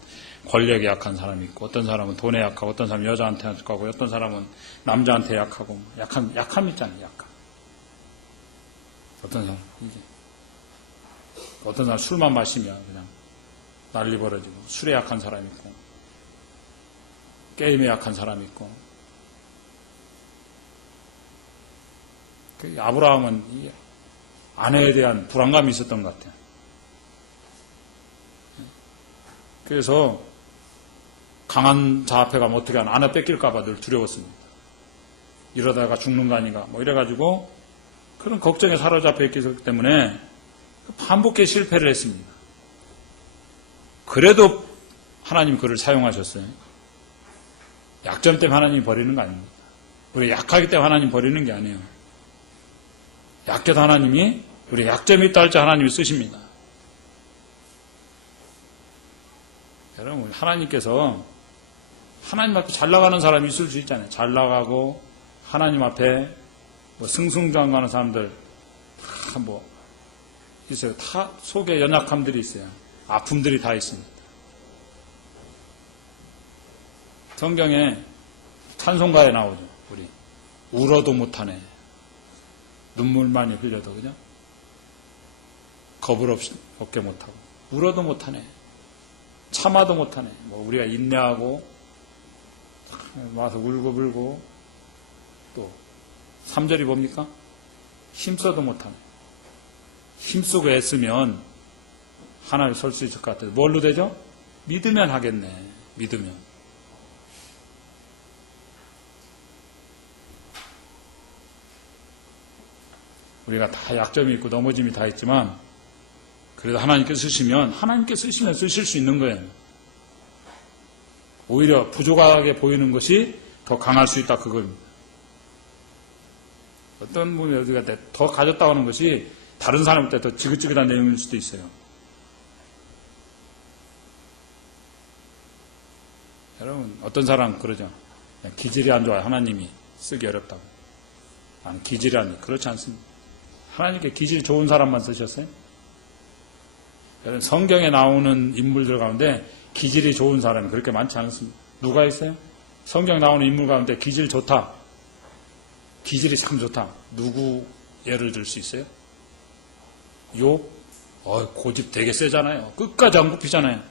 권력에 약한 사람이 있고, 어떤 사람은 돈에 약하고, 어떤 사람은 여자한테 약하고, 어떤 사람은 남자한테 약하고, 약함이 있잖아요. 약함. 어떤 사람 이게 어떤 사람 술만 마시면 그냥 난리 벌어지고, 술에 약한 사람이 있고, 게임에 약한 사람이 있고. 아브라함은 이 아내에 대한 불안감이 있었던 것 같아요. 그래서 강한 자 앞에 가면 어떻게 하나 아내 뺏길까봐 늘 두려웠습니다. 이러다가 죽는 거 아닌가 뭐 이래가지고 그런 걱정에 사로잡혀 있기 때문에 반복해 실패를 했습니다. 그래도 하나님 그를 사용하셨어요. 약점 때문에 하나님이 버리는 거 아닙니다. 우리 약하기 때문에 하나님 버리는 게 아니에요. 약해도 하나님이 우리 약점이 있다 할지 하나님이 쓰십니다. 여러분 하나님께서 하나님 앞에 잘 나가는 사람이 있을 수 있잖아요. 잘 나가고 하나님 앞에 뭐 승승장구하는 사람들 다 뭐 있어요. 다 속에 연약함들이 있어요. 아픔들이 다 있습니다. 성경에 찬송가에 나오죠. 우리 울어도 못하네. 눈물만이 흘려도 그죠? 겁을 없게 못하고 울어도 못하네. 참아도 못하네. 뭐 우리가 인내하고 와서 울고 불고 또 3절이 뭡니까? 힘써도 못하네. 힘쓰고 애쓰면 하나님 설 수 있을 것 같아요. 뭘로 되죠? 믿으면 하겠네. 믿으면. 우리가 다 약점이 있고 넘어짐이 다 있지만 그래도 하나님께 쓰시면 하나님께 쓰시면 쓰실 수 있는 거예요. 오히려 부족하게 보이는 것이 더 강할 수 있다 그겁니다. 어떤 분이 우리가 더 가졌다고 하는 것이 다른 사람한테 더 지긋지긋한 내용일 수도 있어요. 여러분 어떤 사람 그러죠. 기질이 안 좋아요. 하나님이 쓰기 어렵다고. 나는 기질이 안 좋아요. 그렇지 않습니다. 하나님께 기질이 좋은 사람만 쓰셨어요? 성경에 나오는 인물들 가운데 기질이 좋은 사람이 그렇게 많지 않습니다. 누가 있어요? 성경에 나오는 인물 가운데 기질 좋다. 기질이 참 좋다. 누구 예를 들 수 있어요? 욥? 고집 되게 세잖아요. 끝까지 안 굽히잖아요.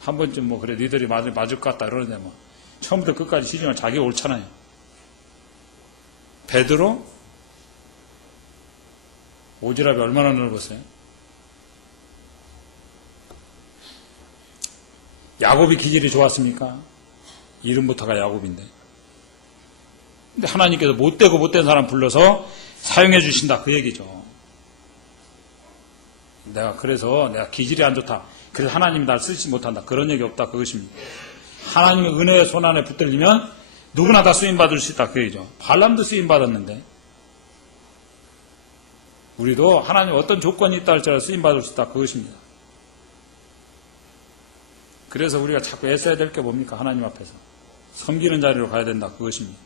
한 번쯤 뭐 그래 니들이 맞을 것 같다 이러는데 뭐 처음부터 끝까지 시중을 자기가 옳잖아요. 베드로 오지랖이 얼마나 넓었어요? 야곱이 기질이 좋았습니까? 이름부터가 야곱인데. 근데 하나님께서 못되고 못된 사람 불러서 사용해 주신다 그 얘기죠. 그래서 내가 기질이 안 좋다. 그래서 하나님이 날 쓰지 못한다. 그런 얘기 없다. 그것입니다. 하나님의 은혜의 손안에 붙들리면 누구나 다 쓰임받을 수 있다. 그 얘기죠. 발람도 쓰임받았는데 우리도 하나님 어떤 조건이 있다 할지라도 쓰임받을 수 있다. 그것입니다. 그래서 우리가 자꾸 애써야 될 게 뭡니까? 하나님 앞에서. 섬기는 자리로 가야 된다. 그것입니다.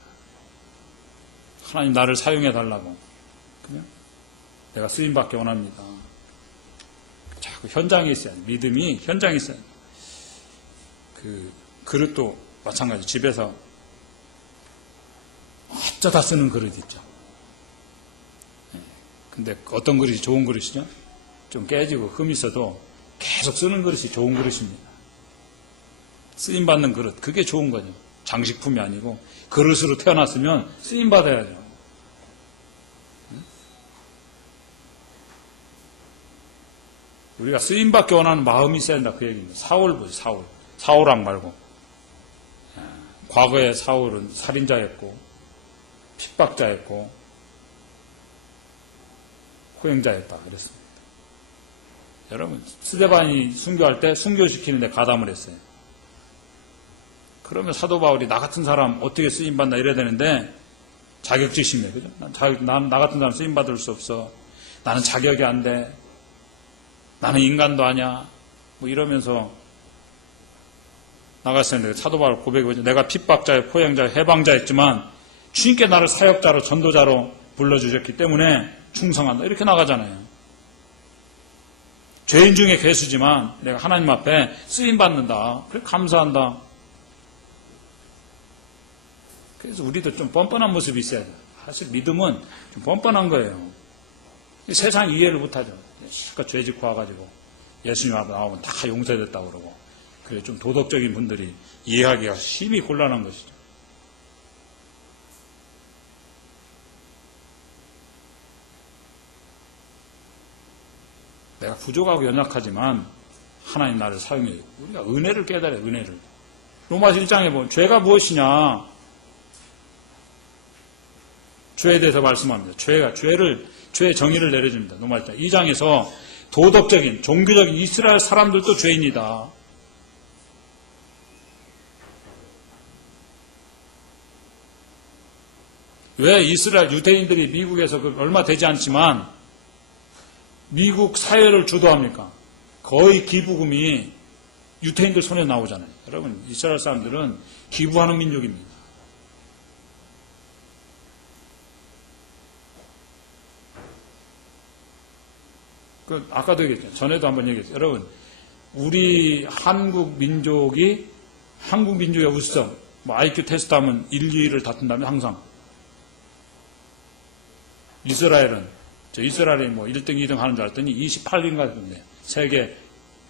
하나님 나를 사용해 달라고. 그냥 내가 쓰임받기 원합니다. 자꾸 현장에 있어야 돼. 믿음이 현장에 있어야 돼. 그릇도 마찬가지. 집에서 어쩌다 쓰는 그릇 있죠. 근데 어떤 그릇이 좋은 그릇이죠? 좀 깨지고 흠이 있어도 계속 쓰는 그릇이 좋은 그릇입니다. 쓰임받는 그릇, 그게 좋은 거죠. 장식품이 아니고 그릇으로 태어났으면 쓰임받아야죠. 우리가 쓰임받기 원하는 마음이 있어야 된다 그 얘기입니다. 사울 보죠. 사울왕 말고. 과거에 사울은 살인자였고 핍박자였고 호행자였다 그랬습니다. 여러분 스데반이 순교할 때 순교시키는데 가담을 했어요. 그러면 사도 바울이 나 같은 사람 어떻게 쓰임받나 이래야 되는데 자격지심이에요. 그죠? 난 나 같은 사람 쓰임받을 수 없어. 나는 자격이 안 돼. 나는 인간도 아니야. 뭐 이러면서 나갔었는데 사도 바울 고백이 뭐죠? 내가 핍박자에 포행자에 해방자였지만 주님께 나를 사역자로 전도자로 불러주셨기 때문에 충성한다. 이렇게 나가잖아요. 죄인 중에 괴수지만 내가 하나님 앞에 쓰임받는다. 그래 감사한다. 그래서 우리도 좀 뻔뻔한 모습이 있어야 돼요. 사실 믿음은 좀 뻔뻔한 거예요. 세상 이해를 못하죠. 실컷 죄 짓고 와가지고 예수님 앞에 나오면 다 용서됐다고 그러고 그래 좀 도덕적인 분들이 이해하기가 심히 곤란한 것이죠. 내가 부족하고 연약하지만 하나님 나를 사용해요. 우리가 은혜를 깨달아요. 은혜를. 로마서 1장에 보면 죄가 무엇이냐 죄에 대해서 말씀합니다. 죄의 정의를 내려줍니다. 로마서 2장에서 도덕적인, 종교적인 이스라엘 사람들도 죄인이다. 왜 이스라엘 유대인들이 미국에서 얼마 되지 않지만 미국 사회를 주도합니까? 거의 기부금이 유대인들 손에 나오잖아요. 여러분 이스라엘 사람들은 기부하는 민족입니다. 아까도 얘기했죠. 전에도 한번 얘기했어요. 여러분, 우리 한국 민족의 우수성, IQ 테스트 하면 1, 2위를 다툰다면 항상. 이스라엘이 1등, 2등 하는 줄 알았더니 28위인가 그런데 세계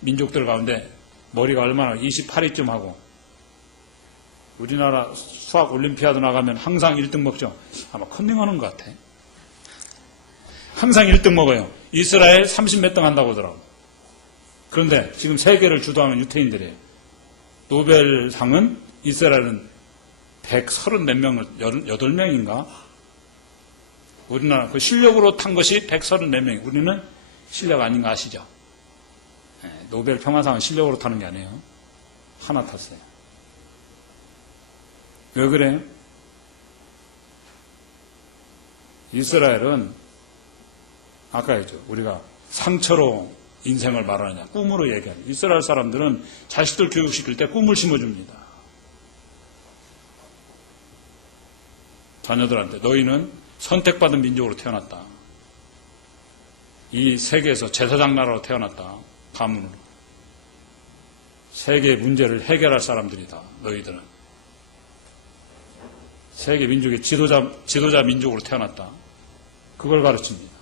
민족들 가운데 머리가 얼마나 28위쯤 하고 우리나라 수학 올림피아드 나가면 항상 1등 먹죠. 아마 컨닝하는 것 같아. 항상 1등 먹어요. 이스라엘 30몇 등 한다고 하더라고. 그런데 지금 세계를 주도하는 유태인들이에요. 노벨상은 이스라엘은 130몇 명을, 8명인가? 우리나라 그 실력으로 탄 것이 130몇 명. 우리는 실력 아닌 거 아시죠? 노벨 평화상은 실력으로 타는 게 아니에요. 하나 탔어요. 왜 그래요? 이스라엘은 아까 했죠. 우리가 상처로 인생을 말하느냐, 꿈으로 얘기하냐. 이스라엘 사람들은 자식들 교육시킬 때 꿈을 심어줍니다. 자녀들한테 너희는 선택받은 민족으로 태어났다. 이 세계에서 제사장 나라로 태어났다. 가문으로. 세계의 문제를 해결할 사람들이다. 너희들은. 세계 민족의 지도자 민족으로 태어났다. 그걸 가르칩니다.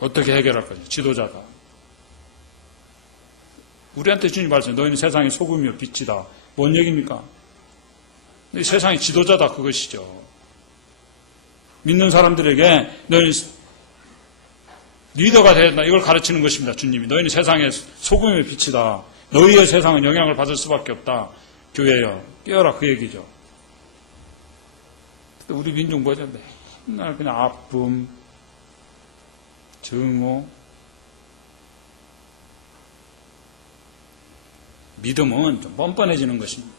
어떻게 해결할 거냐? 지도자가. 우리한테 주님 말씀, 너희는 세상의 소금이요 빛이다. 뭔 얘기입니까? 세상의 지도자다 그것이죠. 믿는 사람들에게 너희는 리더가 되어야 된다. 이걸 가르치는 것입니다. 주님이. 너희는 세상의 소금의 빛이다. 너희의 세상은 영향을 받을 수밖에 없다. 교회여. 깨어라 그 얘기죠. 우리 민족 뭐죠? 맨날 그냥 아픔, 증오. 믿음은 좀 뻔뻔해지는 것입니다.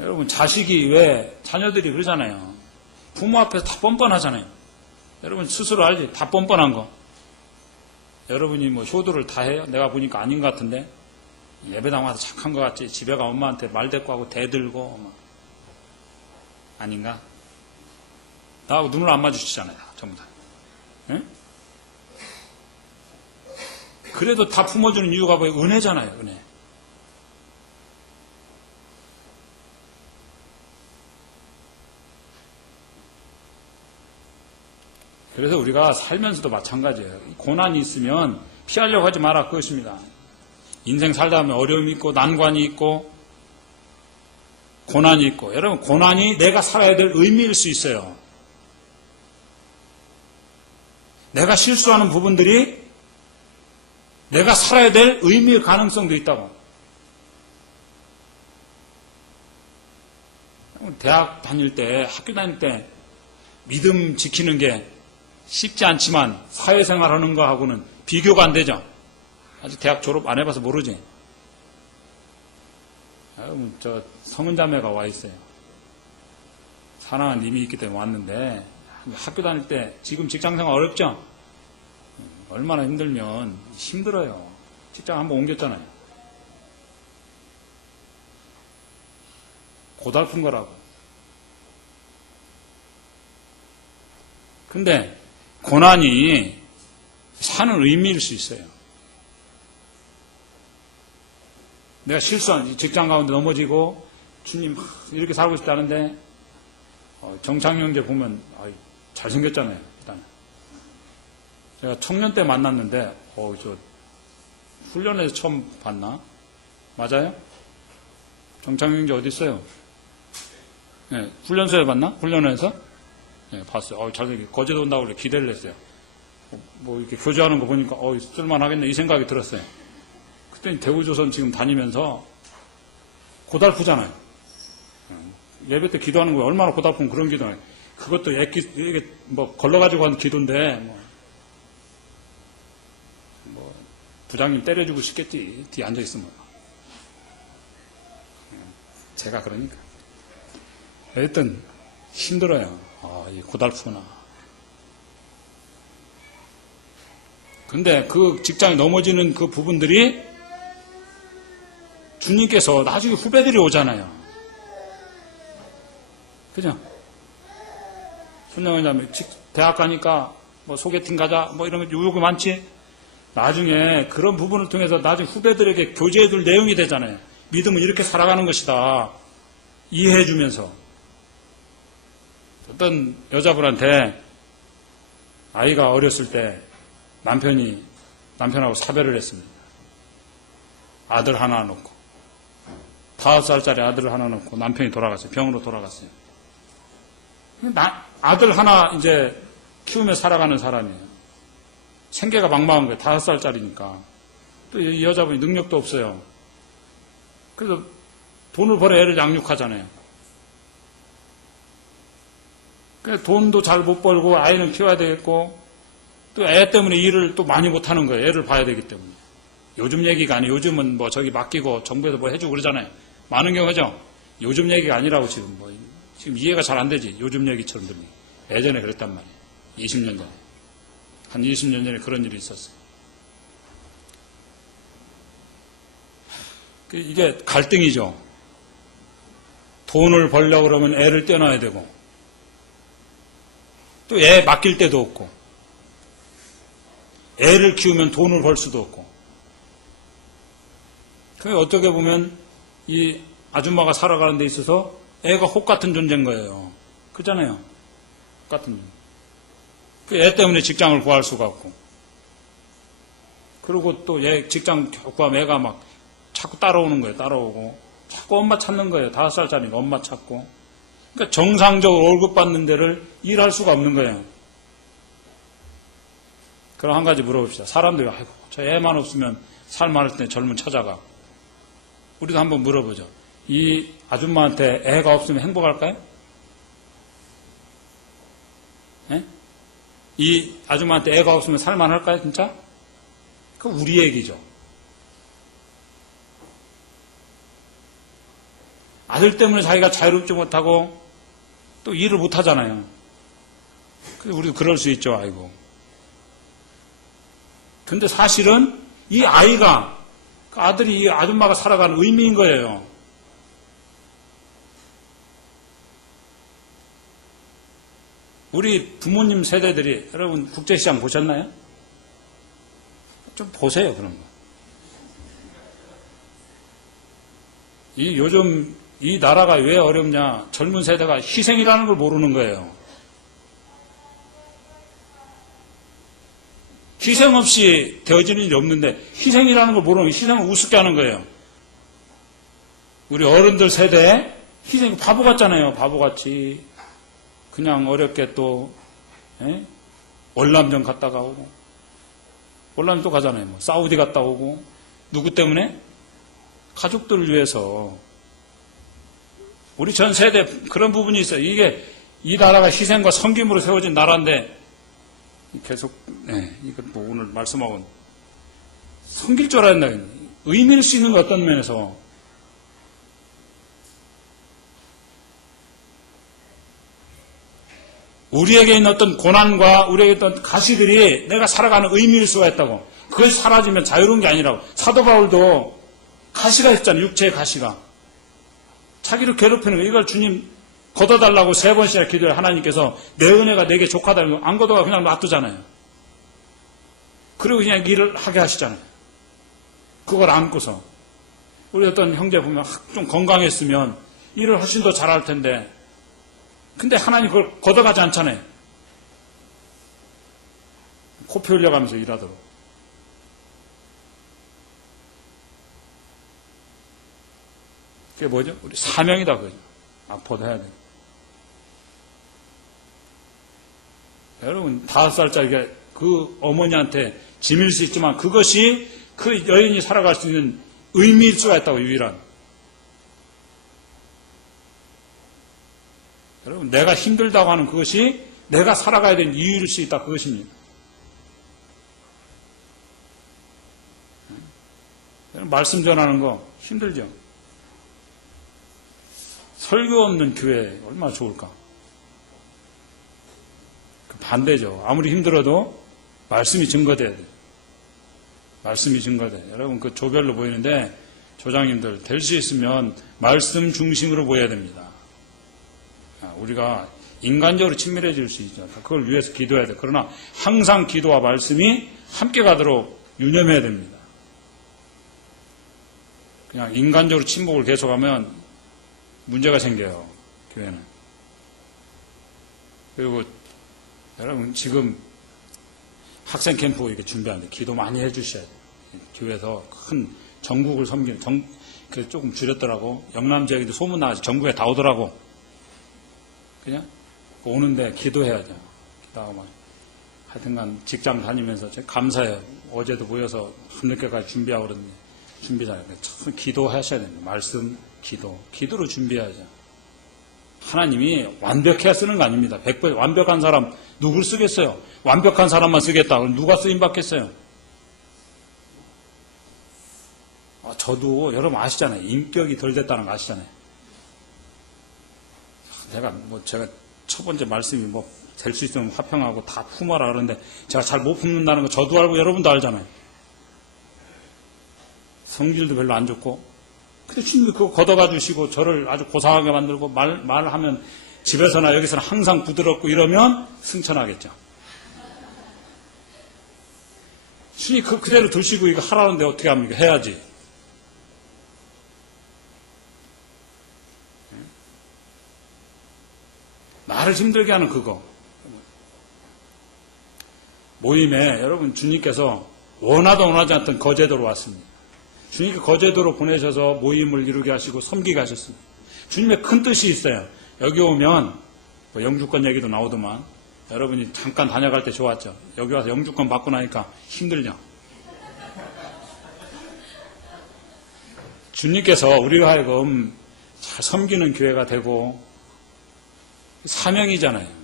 여러분 자식이 왜 자녀들이 그러잖아요. 부모 앞에서 다 뻔뻔하잖아요. 여러분 스스로 알지? 다 뻔뻔한 거. 여러분이 뭐 효도를 다 해요? 내가 보니까 아닌 것 같은데 예배당 와서 착한 것 같지? 집에 가 엄마한테 말대꾸하고 대들고 막. 아닌가? 나하고 눈을 안 마주치잖아요. 전부 다. 네? 그래도 다 품어주는 이유가 뭐예요? 은혜잖아요. 은혜. 그래서 우리가 살면서도 마찬가지예요. 고난이 있으면 피하려고 하지 마라 그것입니다. 인생 살다 보면 어려움이 있고 난관이 있고 고난이 있고 여러분 고난이 내가 살아야 될 의미일 수 있어요. 내가 실수하는 부분들이 내가 살아야 될 의미의 가능성도 있다고. 대학 다닐 때 학교 다닐 때 믿음 지키는 게 쉽지 않지만 사회생활하는 거하고는 비교가 안 되죠. 아직 대학 졸업 안 해봐서 모르지. 저 성은자매가 와 있어요. 사랑하는 님이 있기 때문에 왔는데 학교 다닐 때 지금 직장생활 어렵죠? 얼마나 힘들면 힘들어요. 직장 한번 옮겼잖아요. 고달픈 거라고. 근데 고난이 사는 의미일 수 있어요. 내가 실수한 직장 가운데 넘어지고 주님 이렇게 살고 싶다는데 정창희 형제 보면 잘생겼잖아요. 일단 제가 청년 때 만났는데 저 훈련에서 처음 봤나? 맞아요? 정창희 형제 어디 있어요? 네, 훈련소에 봤나? 훈련에서? 네, 봤어요. 잘생겼 거제도 온다고 그래 기대를 했어요. 뭐 이렇게 교제하는 거 보니까 쓸만하겠네 이 생각이 들었어요. 그때 대구조선 지금 다니면서 고달프잖아요. 예배 때 기도하는 거 얼마나 고달픈 그런 기도예요. 그것도 이게 뭐 걸러가지고 한 기도인데 뭐 부장님 때려주고 싶겠지 뒤에 앉아 있으면. 제가 그러니까 하여튼 힘들어요. 이 고달프구나. 근데 그 직장에 넘어지는 그 부분들이 주님께서 나중에 후배들이 오잖아요. 그죠? 손영원자매 대학 가니까 뭐 소개팅 가자 뭐 이런 거 요구 많지? 나중에 그런 부분을 통해서 나중에 후배들에게 교제해줄 내용이 되잖아요. 믿음은 이렇게 살아가는 것이다. 이해해주면서 어떤 여자분한테 아이가 어렸을 때 남편하고 사별을 했습니다. 아들 하나 놓고 5살짜리 아들을 하나 놓고 남편이 돌아갔어요. 병으로 돌아갔어요. 아들 하나 이제 키우며 살아가는 사람이에요. 생계가 막막한 거예요. 5살짜리니까. 또 이 여자분이 능력도 없어요. 그래서 돈을 벌어 애를 양육하잖아요. 그래서 돈도 잘 못 벌고 아이는 키워야 되겠고 또 애 때문에 일을 또 많이 못하는 거예요. 애를 봐야 되기 때문에. 요즘 얘기가 아니에요. 요즘은 뭐 저기 맡기고 정부에서 뭐 해주고 그러잖아요. 많은 경우죠. 요즘 얘기가 아니라고 지금 지금 이해가 잘 안 되지. 요즘 얘기처럼 들리. 예전에 그랬단 말이에요. 20년 전에. 한 20년 전에 그런 일이 있었어요. 이게 갈등이죠. 돈을 벌려고 그러면 애를 떼어놔야 되고 또 애 맡길 데도 없고 애를 키우면 돈을 벌 수도 없고 어떻게 보면 이 아줌마가 살아가는 데 있어서 애가 혹 같은 존재인 거예요. 그렇잖아요. 같은 존재. 그 애 때문에 직장을 구할 수가 없고. 그리고 또 얘 직장 구하면 애가 막 자꾸 따라오는 거예요. 따라오고. 자꾸 엄마 찾는 거예요. 5살짜리니까 엄마 찾고. 그러니까 정상적으로 월급 받는 데를 일할 수가 없는 거예요. 그럼 한 가지 물어봅시다. 사람들이, 아이고, 저 애만 없으면 살만할 때 젊은 찾아가. 우리도 한번 물어보죠. 이 아줌마한테 애가 없으면 행복할까요? 예? 이 아줌마한테 애가 없으면 살만할까요, 진짜? 그 우리 얘기죠. 아들 때문에 자기가 자유롭지 못하고 또 일을 못 하잖아요. 우리도 그럴 수 있죠, 아이고. 근데 사실은 이 아이가, 그 아들이 이 아줌마가 살아가는 의미인 거예요. 우리 부모님 세대들이, 여러분 국제시장 보셨나요? 좀 보세요, 그런 거. 요즘 이 나라가 왜 어렵냐? 젊은 세대가 희생이라는 걸 모르는 거예요. 희생 없이 되어지는 일이 없는데 희생이라는 걸 모르는, 희생을 우습게 하는 거예요. 우리 어른들 세대에 희생, 바보 같잖아요. 바보같이. 그냥 어렵게 또 월남전 갔다가 오고, 월남전 또 가잖아요. 뭐 사우디 갔다 오고. 누구 때문에? 가족들을 위해서. 우리 전 세대 그런 부분이 있어요. 이게 이 나라가 희생과 섬김으로 세워진 나라인데 계속 이거 뭐 오늘 말씀하고 섬길 줄 알았나. 의미를 수 있는 거 어떤 면에서 우리에게 있는 어떤 고난과 우리에게 있던 가시들이 내가 살아가는 의미일 수가 있다고. 그것이 사라지면 자유로운 게 아니라고. 사도 바울도 가시가 있잖아요. 육체의 가시가. 자기를 괴롭히는 거. 이걸 주님 걷어달라고 3번씩이나 기도해. 하나님께서 내 은혜가 내게 족하다는 거. 안 걷어가 그냥 놔두잖아요. 그리고 그냥 일을 하게 하시잖아요. 그걸 안고서. 우리 어떤 형제 보면 좀 건강했으면 일을 훨씬 더 잘할 텐데, 근데 하나님 그걸 걷어가지 않잖아요. 코피 흘려가면서 일하도록. 그게 뭐죠? 우리 사명이다, 그죠? 아파도 해야 돼요. 여러분, 5살짜리가 그 어머니한테 짐일 수 있지만 그것이 그 여인이 살아갈 수 있는 의미일 수가 있다고, 유일한. 여러분, 내가 힘들다고 하는 그것이 내가 살아가야 되는 이유일 수 있다, 그것입니다. 말씀 전하는 거 힘들죠? 설교 없는 교회 얼마나 좋을까? 반대죠. 아무리 힘들어도 말씀이 증거돼야 돼요. 말씀이 증거돼. 여러분, 그 조별로 보이는데 조장님들 될 수 있으면 말씀 중심으로 보여야 됩니다. 우리가 인간적으로 친밀해질 수 있죠. 그걸 위해서 기도해야 돼. 그러나 항상 기도와 말씀이 함께 가도록 유념해야 됩니다. 그냥 인간적으로 친목을 계속하면 문제가 생겨요, 교회는. 그리고 여러분, 지금 학생 캠프 이렇게 준비하는데 기도 많이 해주셔야 돼요. 교회에서 큰 전국을 섬기는, 조금 줄였더라고. 영남 지역에도 소문 나가지. 전국에 다 오더라고. 그냥 오는데 기도해야죠. 기도하고 하여튼간 직장 다니면서 감사해요. 어제도 모여서 밤늦게까지 준비하고 그러는데 준비 잘해요. 참 기도하셔야 됩니다. 말씀, 기도로 준비해야죠. 하나님이 완벽해야 쓰는 거 아닙니다. 100번 완벽한 사람 누굴 쓰겠어요? 완벽한 사람만 쓰겠다. 그럼 누가 쓰임받겠어요? 저도 여러분 아시잖아요. 인격이 덜 됐다는 거 아시잖아요. 제가 첫 번째 말씀이 될 수 있으면 화평하고 다 품어라 그러는데 제가 잘 못 품는다는 거 저도 알고 여러분도 알잖아요. 성질도 별로 안 좋고. 근데 주님이 그거 걷어가 주시고 저를 아주 고상하게 만들고 말하면 집에서나 여기서나 항상 부드럽고 이러면 승천하겠죠. 주님이 그대로 두시고 이거 하라는데 어떻게 합니까? 해야지. 나를 힘들게 하는 그거. 모임에 여러분 주님께서 원하도 원하지 않던 거제도로 왔습니다. 주님께 거제도로 보내셔서 모임을 이루게 하시고 섬기게 하셨습니다. 주님의 큰 뜻이 있어요. 여기 오면 뭐 영주권 얘기도 나오더만 여러분이 잠깐 다녀갈 때 좋았죠. 여기 와서 영주권 받고 나니까 힘들죠. 주님께서 우리로 하여금 잘 섬기는 교회가 되고 사명이잖아요.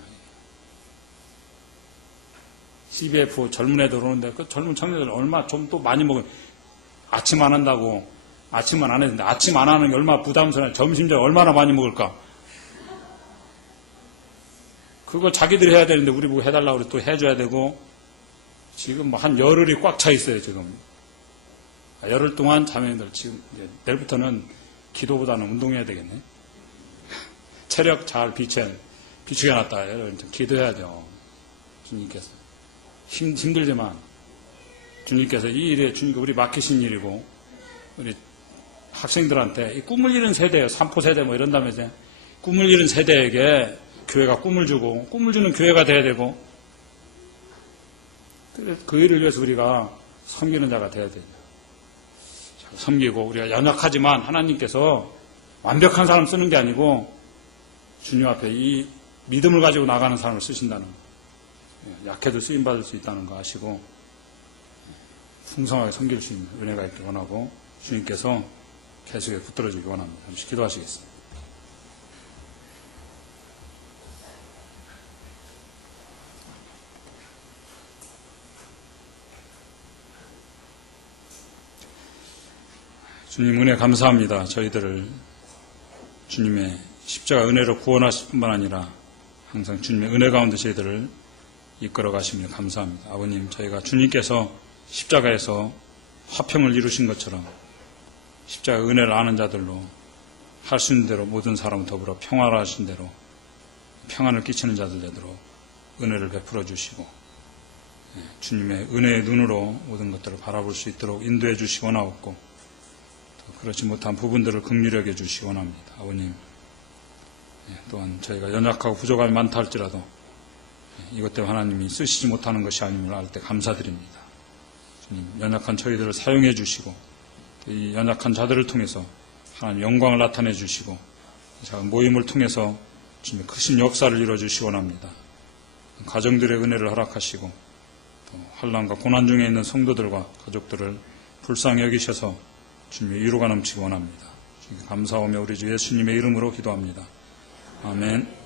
CBF 젊은 애들 오는데 그 젊은 청년들 얼마 좀 또 많이 먹어요. 아침 안 한다고 아침은 안 했는데 아침 안 하는 게 얼마나 부담스러워. 점심때 얼마나 많이 먹을까. 그걸 자기들이 해야 되는데 우리 보고 해달라고 그래 또 해줘야 되고 지금 뭐 한 열흘이 꽉 차 있어요 지금. 열흘 동안 자매님들 지금 내일부터는 기도보다는 운동해야 되겠네. 체력 잘 비추게 놨다. 여러분 좀 기도해야죠. 주님께서 힘들지만 주님께서 이 일에 주님께 우리 맡기신 일이고 우리 학생들한테 이 꿈을 이룬 세대예요. 삼포 세대 뭐 이런다면서 꿈을 이룬 세대에게 교회가 꿈을 주고 꿈을 주는 교회가 돼야 되고 그 일을 위해서 우리가 섬기는 자가 돼야 돼요. 섬기고 우리가 연약하지만 하나님께서 완벽한 사람 쓰는 게 아니고 주님 앞에 이 믿음을 가지고 나가는 사람을 쓰신다는 거. 약해도 쓰임받을 수 있다는 거 아시고 풍성하게 섬길 수 있는 은혜가 있길 원하고 주님께서 계속에 붙들어주기 원합니다. 잠시 기도하시겠습니다. 주님 은혜 감사합니다. 저희들을 주님의 십자가 은혜로 구원하실 뿐만 아니라 항상 주님의 은혜 가운데 저희들을 이끌어 가시며 감사합니다. 아버님, 저희가 주님께서 십자가에서 화평을 이루신 것처럼 십자가 은혜를 아는 자들로 할 수 있는 대로 모든 사람을 더불어 평화를 하신 대로 평안을 끼치는 자들 되도록 은혜를 베풀어 주시고 주님의 은혜의 눈으로 모든 것들을 바라볼 수 있도록 인도해 주시기 원하옵고 그렇지 못한 부분들을 긍휼히 여겨 주시기 원합니다. 아버님, 또한 저희가 연약하고 부족함이 많다 할지라도 이것 때문에 하나님이 쓰시지 못하는 것이 아님을 알 때 감사드립니다. 주님, 연약한 저희들을 사용해 주시고 이 연약한 자들을 통해서 하나님 영광을 나타내 주시고 작은 모임을 통해서 주님의 크신 역사를 이루어 주시기 원합니다. 가정들의 은혜를 허락하시고 또 환난과 고난 중에 있는 성도들과 가족들을 불쌍히 여기셔서 주님의 위로가 넘치기 원합니다. 주님께 감사하며 우리 주 예수님의 이름으로 기도합니다. 아멘.